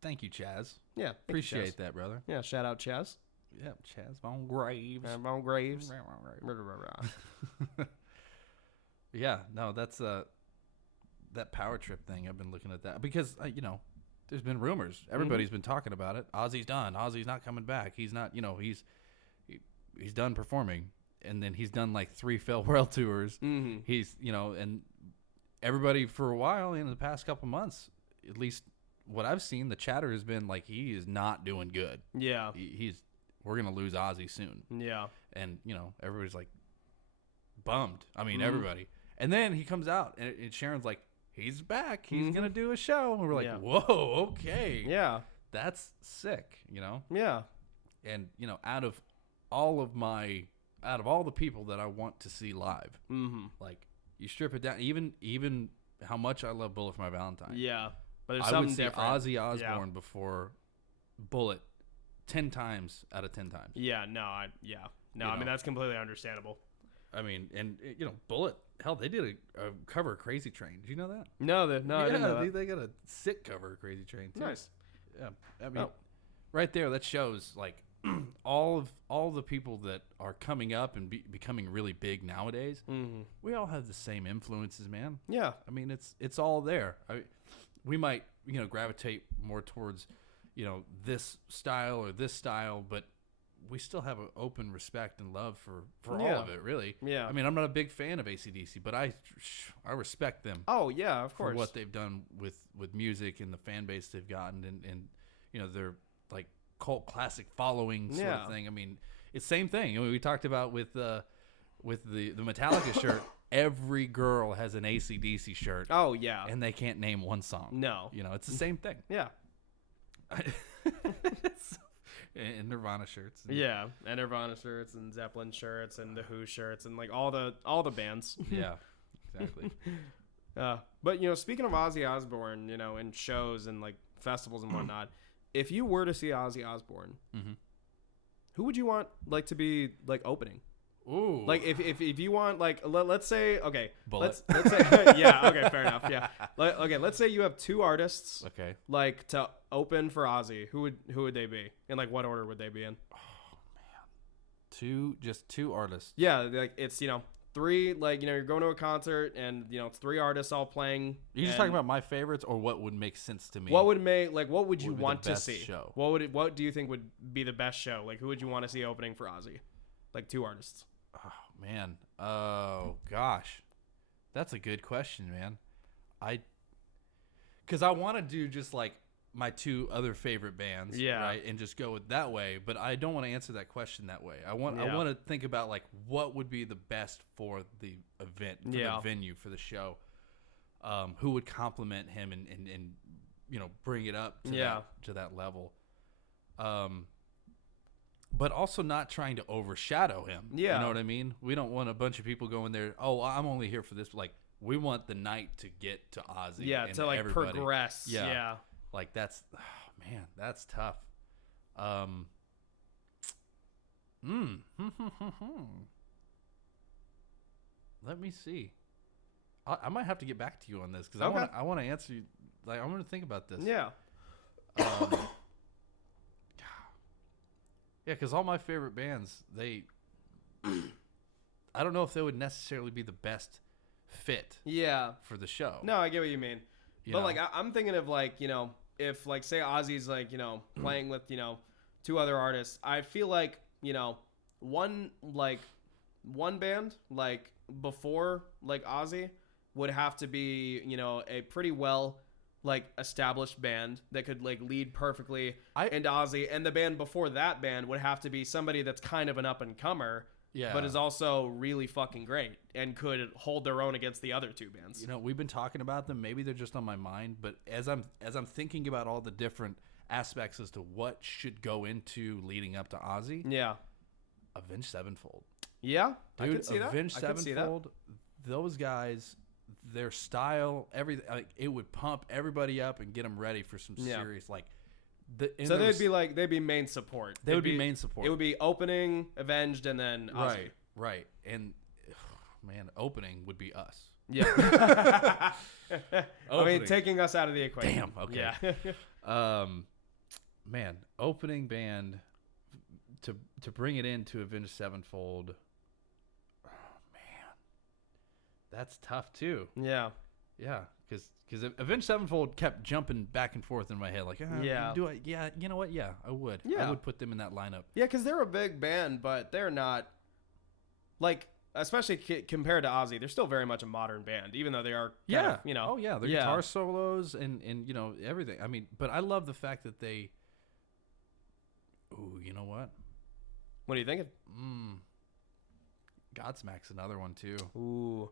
Thank you, Chaz. Yeah, thank you, Appreciate Chaz. that, brother. Yeah, shout out Chaz. Yeah, Chaz Von Graves. Von Graves. Yeah, no, that's that power trip thing. I've been looking at that because you know, there's been rumors. Everybody's been talking about it. Ozzy's done. Ozzy's not coming back. He's not. You know, he's done performing, and then he's done like 3 farewell tours. Mm-hmm. He's and everybody for a while in the past couple months, at least what I've seen, the chatter has been like he is not doing good. Yeah, We're gonna lose Ozzy soon. yeah, And everybody's like bummed. I mean, Mhm. everybody. And then he comes out, and Sharon's like, "He's back. He's Mhm. gonna do a show." And we're like, Yeah. "Whoa, okay, yeah, that's sick." yeah, And out of all the people that I want to see live, mm-hmm. like you strip it down, even how much I love Bullet for My Valentine. Yeah. But there's I something would see different. Ozzy Osbourne before Bullet 10 times out of 10 times. Yeah, no, I You mean know. that's completely understandable. I mean, and Bullet, hell, they did a cover of Crazy Train. Did you know that? No, I didn't know that. They got a sick cover of Crazy Train too. Nice. Yeah, I mean, Oh. right there, that shows like all the people that are coming up and becoming really big nowadays, we all have the same influences, man. Yeah. I mean, it's all there. We might, gravitate more towards, this style or this style, but we still have an open respect and love for all of it, really. Yeah. I mean, I'm not a big fan of AC/DC, but I respect them. Oh, yeah, of course. For what they've done with music and the fan base they've gotten, and their like cult classic following sort of thing. I mean, it's same thing. We talked about with the Metallica shirt. Every girl has an AC/DC shirt. Oh, yeah. And they can't name one song. No. It's the same thing. Yeah. And Nirvana shirts. Yeah, and Nirvana shirts and Zeppelin shirts and the Who shirts and like all the bands. Yeah, exactly. But speaking of Ozzy Osbourne, in shows and like festivals and whatnot, if you were to see Ozzy Osbourne, who would you want like to be like opening? Ooh. Like if you want like let's say okay, Bullet. let's say yeah, okay, fair enough. Yeah. Okay, let's say you have two artists like to open for Ozzy. Who would they be? In like what order would they be in? Oh man. Just two artists. Yeah, like it's three, like you're going to a concert and it's three artists all playing. You're just talking about my favorites or what would make sense to me? What would you want to see? Show? What do you think would be the best show? Like who would you want to see opening for Ozzy? Like two artists. Oh man. Oh gosh. That's a good question, man. Cuz I want to do just like my two other favorite bands, right? And just go with that way, but I don't want to answer that question that way. I want to think about like what would be the best for the event, for the venue, for the show. Who would complement him and bring it up to that level. But also not trying to overshadow him. Yeah. You know what I mean? We don't want a bunch of people going there, oh, I'm only here for this. Like, we want the night to get to Ozzy. Yeah, and to like everybody. Progress. Yeah. Like, that's tough. Let me see. I might have to get back to you on this because I want to answer you. Like, I'm going to think about this. Yeah. Yeah, because all my favorite bands, I don't know if they would necessarily be the best fit for the show. No, I get what you mean. But like, I'm thinking of like, if like, say Ozzy's like, playing with, two other artists, I feel like, one band, like before like Ozzy would have to be, a pretty well like established band that could like lead perfectly into Ozzy, and the band before that band would have to be somebody that's kind of an up and comer, but is also really fucking great and could hold their own against the other two bands. We've been talking about them. Maybe they're just on my mind, but as I'm thinking about all the different aspects as to what should go into leading up to Ozzy, Avenged Sevenfold. Yeah, dude, I could see that. Avenged Sevenfold. Those guys. Their style, everything, like it would pump everybody up and get them ready for some serious like. So they'd be main support. They would be main support. It would be opening, Avenged, and then Ozzy. Right, and man, opening would be us. Yeah. I mean, taking us out of the equation. Damn. Okay. Yeah. Man, opening band to bring it into Avenged Sevenfold. That's tough too. Yeah. Because Avenged Sevenfold kept jumping back and forth in my head. Like, do I? Yeah, you know what? Yeah, I would. Yeah. I would put them in that lineup. Yeah, because they're a big band, but they're not like, especially compared to Ozzy, they're still very much a modern band, even though they are. Oh yeah, their guitar solos and everything. I mean, but I love the fact that they. Ooh, you know what? What are you thinking? Godsmack's another one too. Ooh.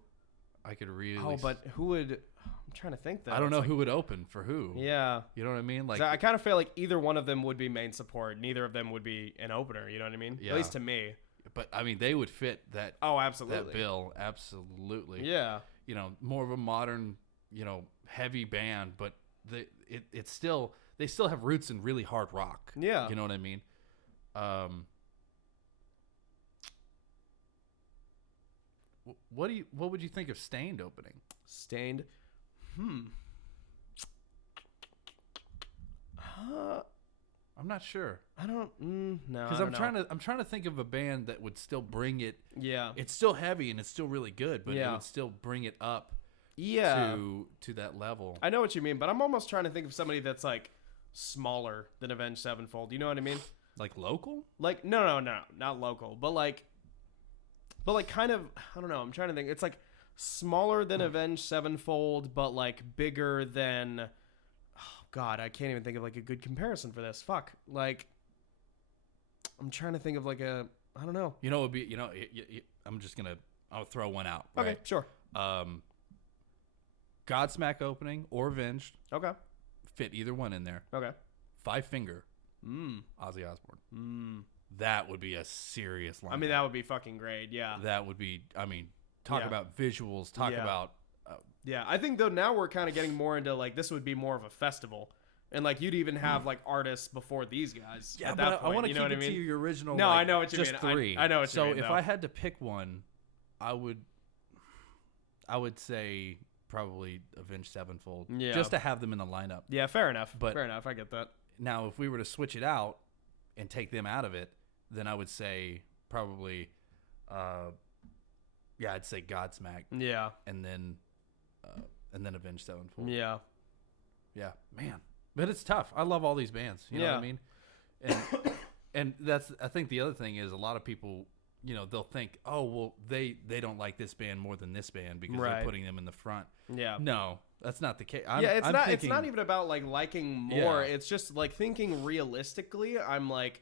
I could really. Oh, but who would? I'm trying to think. That I don't know who would open for who. Yeah, you know what I mean. Like, I kind of feel like either one of them would be main support. Neither of them would be an opener. You know what I mean? Yeah. At least to me. But I mean, they would fit that. Oh, absolutely. That bill, absolutely. Yeah. More of a modern, heavy band, but it's still they still have roots in really hard rock. Yeah. You know what I mean? What would you think of Stained opening? Stained? I'm not sure. I don't. No, Because I don't know. I'm trying to think of a band that would still bring it. Yeah. It's still heavy and it's still really good, but it Yeah. would still bring it up Yeah. to that level. I know what you mean, but I'm almost trying to think of somebody that's like smaller than Avenged Sevenfold. You know what I mean? Like local? Like no, not local, but like kind of. I don't know. I'm trying to think. It's like smaller than Avenged Sevenfold, but like bigger than. Oh God, I can't even think of like a good comparison for this. Fuck. Like, I'm trying to think of like a. I don't know. You know, it would be. You know, I'll throw one out. Right? Okay, sure. Godsmack opening or Avenged Okay. fit either one in there. Okay. Five Finger, Mm. Ozzy Osbourne. Mm. That would be a serious line. I mean, that would be fucking great. Yeah. That would be. I mean, talk Yeah. about visuals. Talk Yeah. about. Yeah, I think though now we're kind of getting more into like this would be more of a festival, and like you'd even have like artists before these guys. Yeah, at but that I point, want to you keep know what it I mean? to your original. No, like, I know what you just mean. three. I know what you mean. So if though. I had to pick one, I would say probably Avenged Sevenfold. Yeah. Just to have them in the lineup. Yeah, fair enough. But- fair enough. I get that. Now, if we were to switch it out and take them out of it, then I would say probably, I'd say Godsmack, Yeah. and then Avenged Sevenfold. Yeah. Yeah, man. But it's tough. I love all these bands. You know what I Yeah. mean? And that's, I think the other thing is a lot of people, you know, they'll think, oh, well, they don't like this band more than this band because Right. they're putting them in the front. Yeah. No, that's not the case. It's I'm not. thinking, It's not even about like liking more. Yeah. It's just like thinking realistically. I'm like,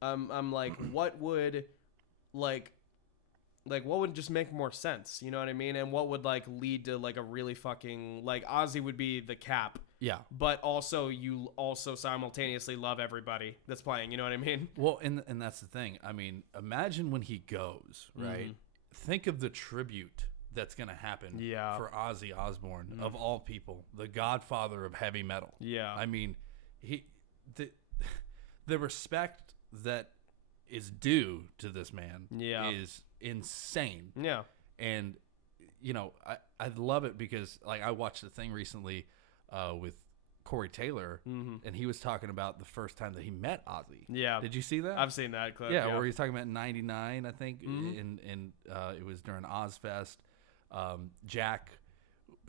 what would, like what would just make more sense? You know what I mean? And what would like lead to like a really fucking like Ozzy would be the cap, Yeah. but also you also simultaneously love everybody that's playing. You know what I mean? Well, and that's the thing. I mean, imagine when he goes, right? Think of the tribute that's going to happen Yeah. for Ozzy Osbourne, of all people, the godfather of heavy metal. Yeah. I mean, the respect that is due to this man Yeah. is insane. Yeah. And, you know, I love it because, like, I watched the thing recently with Corey Taylor, and he was talking about the first time that he met Ozzy. Yeah. Did you see that? I've seen that clip. Yeah, where he's talking about in '99, I think, and it was during Ozfest. Jack,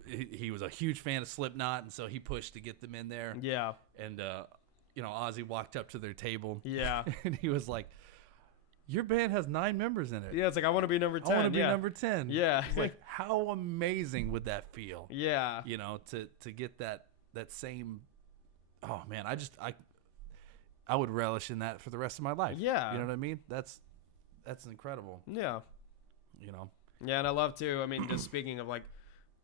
he was a huge fan of Slipknot, and so he pushed to get them in there. Yeah. And you know, Ozzy walked up to their table. Yeah. And he was like, "Your band has 9 members in it. Yeah. It's like I want to be number 10. I want to be yeah. number 10." Yeah. It's like, how amazing would that feel? Yeah. You know, to get that same. Oh man, I would relish in that for the rest of my life. Yeah. You know what I mean? That's incredible. Yeah. You know. Yeah, and I love too. I mean, just speaking of like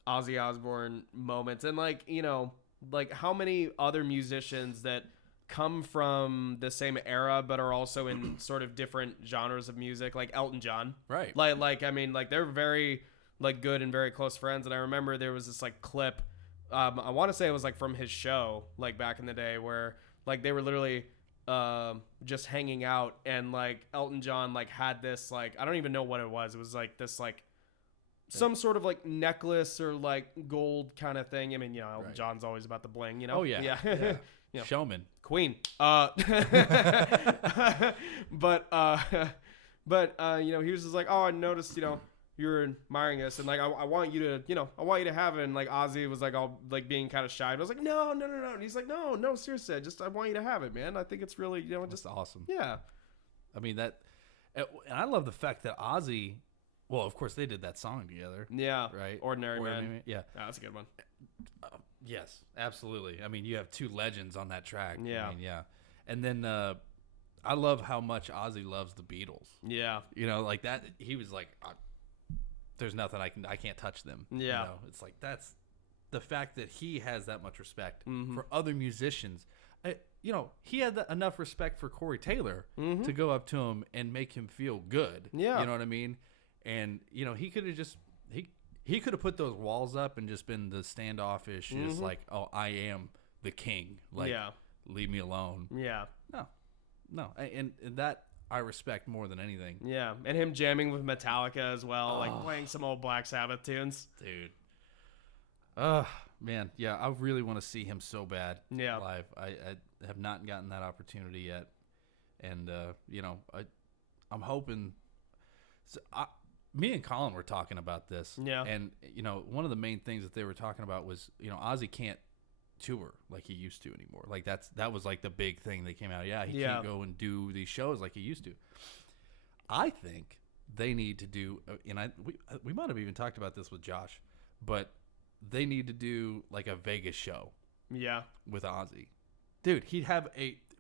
Ozzy Osbourne moments, and like you know, like how many other musicians that come from the same era but are also in sort of different genres of music, like Elton John, Right. Like I mean, like they're very like good and very close friends. And I remember there was this like clip. I want to say it was like from his show, like back in the day, where like they were literally just hanging out, and like Elton John like had this like I don't even know what it was. It was like this like some sort of like necklace or like gold kind of thing. I mean, you know, Elton Right. John's always about the bling, you know. Oh yeah. yeah. Yeah. Yeah. Showman. Queen. But you know, he was just like, oh, I noticed, you know, you're admiring this, and like I want you to, you know, I want you to have it. And like Ozzy was like all like being kind of shy. I was like, no. And he's like, no, seriously, I want you to have it, man. I think it's really, you know, Just just awesome. yeah, I mean and I love the fact that Ozzy. Well, of course they did that song together, yeah, right? Ordinary Man. Yeah. Yeah, that's a good one. Yes, absolutely. I mean, you have 2 legends on that track. Yeah. I mean, yeah. And then I love how much Ozzy loves the Beatles. Yeah, You know, like that. He was like, "There's nothing I can't touch them." Yeah. You know, it's like that's the fact that he has that much respect Mm-hmm. for other musicians. You know, he had enough respect for Corey Taylor to go up to him and make him feel good. Mm-hmm. Yeah. You know what I mean? And you know, he could have just he could have put those walls up and just been the standoffish, just like, "Oh, I am the king. Like, Yeah. leave me alone." yeah, No, and that I respect more than anything, yeah, and him jamming with Metallica as well, like playing some old Black Sabbath tunes. dude. man, yeah, I really want to see him so bad Yeah. live. I have not gotten that opportunity yet, and I'm hoping. So me and Colin were talking about this, Yeah. and one of the main things that they were talking about was Ozzy can't tour like he used to anymore. Like that was like the big thing that came out. Yeah, he can't go and do these shows like he used to. I think they need to do, and we might have even talked about this with Josh, but they need to do like a Vegas show. Yeah. With Ozzy, dude,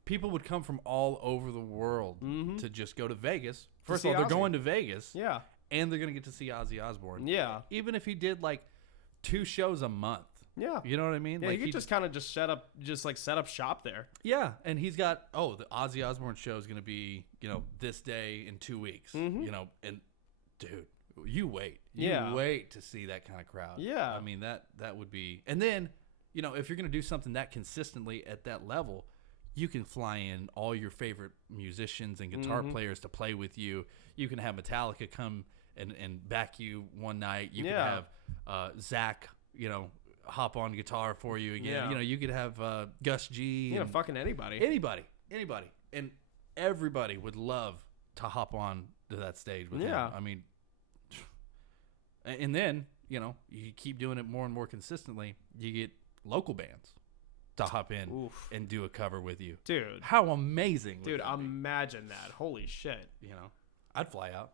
people would come from all over the world to just go to Vegas. First of all, they're going to Vegas. Yeah. And they're going to get to see Ozzy Osbourne. Yeah. Even if he did like 2 shows a month. Yeah. You know what I mean? Yeah, like you could just kind of set up shop there. Yeah. And he's got, the Ozzy Osbourne show is going to be, this day in 2 weeks. And dude, you wait. You wait to see that kind of crowd. Yeah. I mean, that would be, and then, if you're going to do something that consistently at that level, you can fly in all your favorite musicians and guitar players to play with you. You can have Metallica come and back you one night. You can have Zach, hop on guitar for you again. Yeah. You could have Gus G. Fucking anybody. Anybody. And everybody would love to hop on to that stage with him. I mean, and then, you keep doing it more and more consistently. You get local bands to hop in and do a cover with you. Dude. How amazing. Dude, imagine that. Holy shit. I'd fly out.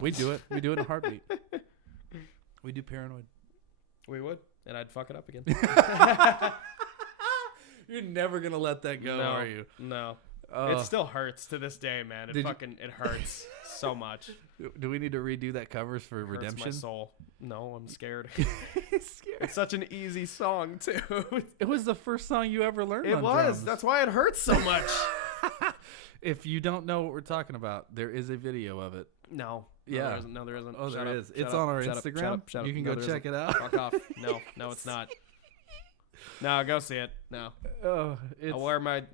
We do it. We do it in a heartbeat. We do Paranoid. We would. And I'd fuck it up again. You're never going to let that go, are you? No. It still hurts to this day, man. It hurts so much. Do we need to redo that covers for Redemption? Hurts my soul. No, I'm scared. Scared. It's such an easy song, too. It was the first song you ever learned on drums. It was. That's why it hurts so much. If you don't know what we're talking about, there is a video of it. No. Yeah. No, there isn't. Oh, there is. It's on our Instagram. Shut up. You can go check it out. Fuck off. No, it's not. No, go see it. No. I'll wear my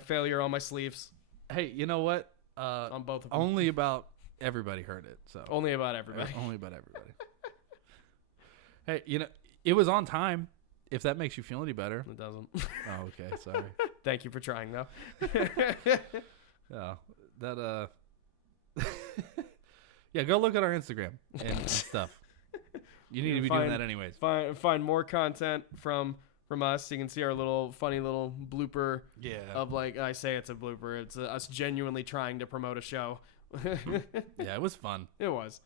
failure on my sleeves. Hey, you know what? On both of them. Only about everybody heard it. So only about everybody. Only about everybody. Hey, it was on time. If that makes you feel any better. It doesn't. Oh, okay. Sorry. Thank you for trying, though. Yeah. That yeah, go look at our Instagram and stuff. You need to be doing that anyways. Find more content from us. You can see our funny little blooper. Yeah. Of I say it's a blooper. It's us genuinely trying to promote a show. Yeah, it was fun. It was.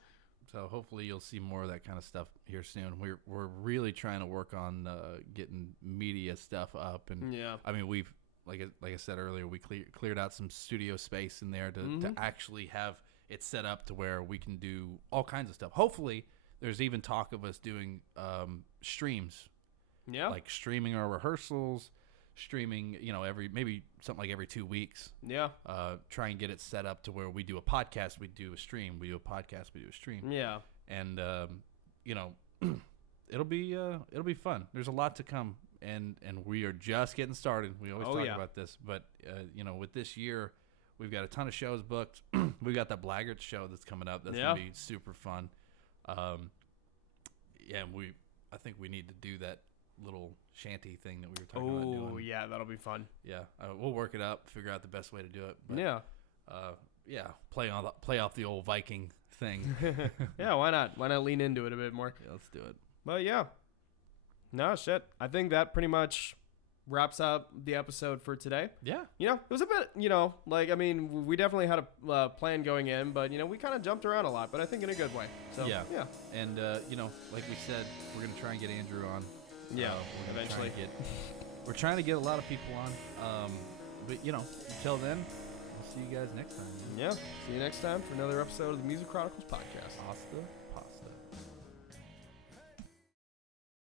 So hopefully you'll see more of that kind of stuff here soon. We're really trying to work on getting media stuff up, and I mean we've like I said earlier, we cleared out some studio space in there to actually have it set up to where we can do all kinds of stuff. Hopefully there's even talk of us doing streams. Yeah. Like streaming our rehearsals, streaming, maybe something like every 2 weeks. Yeah. Try and get it set up to where we do a podcast, we do a stream, we do a podcast, we do a stream. Yeah. And it'll be fun. There's a lot to come, and we are just getting started. We always talk about this, but with this year, we've got a ton of shows booked. We've got that Blaggart show that's coming up. That's gonna be super fun. I think we need to do that little shanty thing that we were talking about doing. Oh, yeah, that'll be fun. Yeah, we'll work it up, figure out the best way to do it. But, play off the old Viking thing. Yeah, why not? Why not lean into it a bit more? Yeah, let's do it. But yeah, no shit. I think that pretty much wraps up the episode for today. Yeah. It was a bit, we definitely had a plan going in, but, we kind of jumped around a lot, but I think in a good way. So, yeah. And, like we said, we're going to try and get Andrew on. Yeah, eventually. We're trying to get a lot of people on. But, until then, we'll see you guys next time. Yeah. See you next time for another episode of the Music Chronicles podcast. Hasta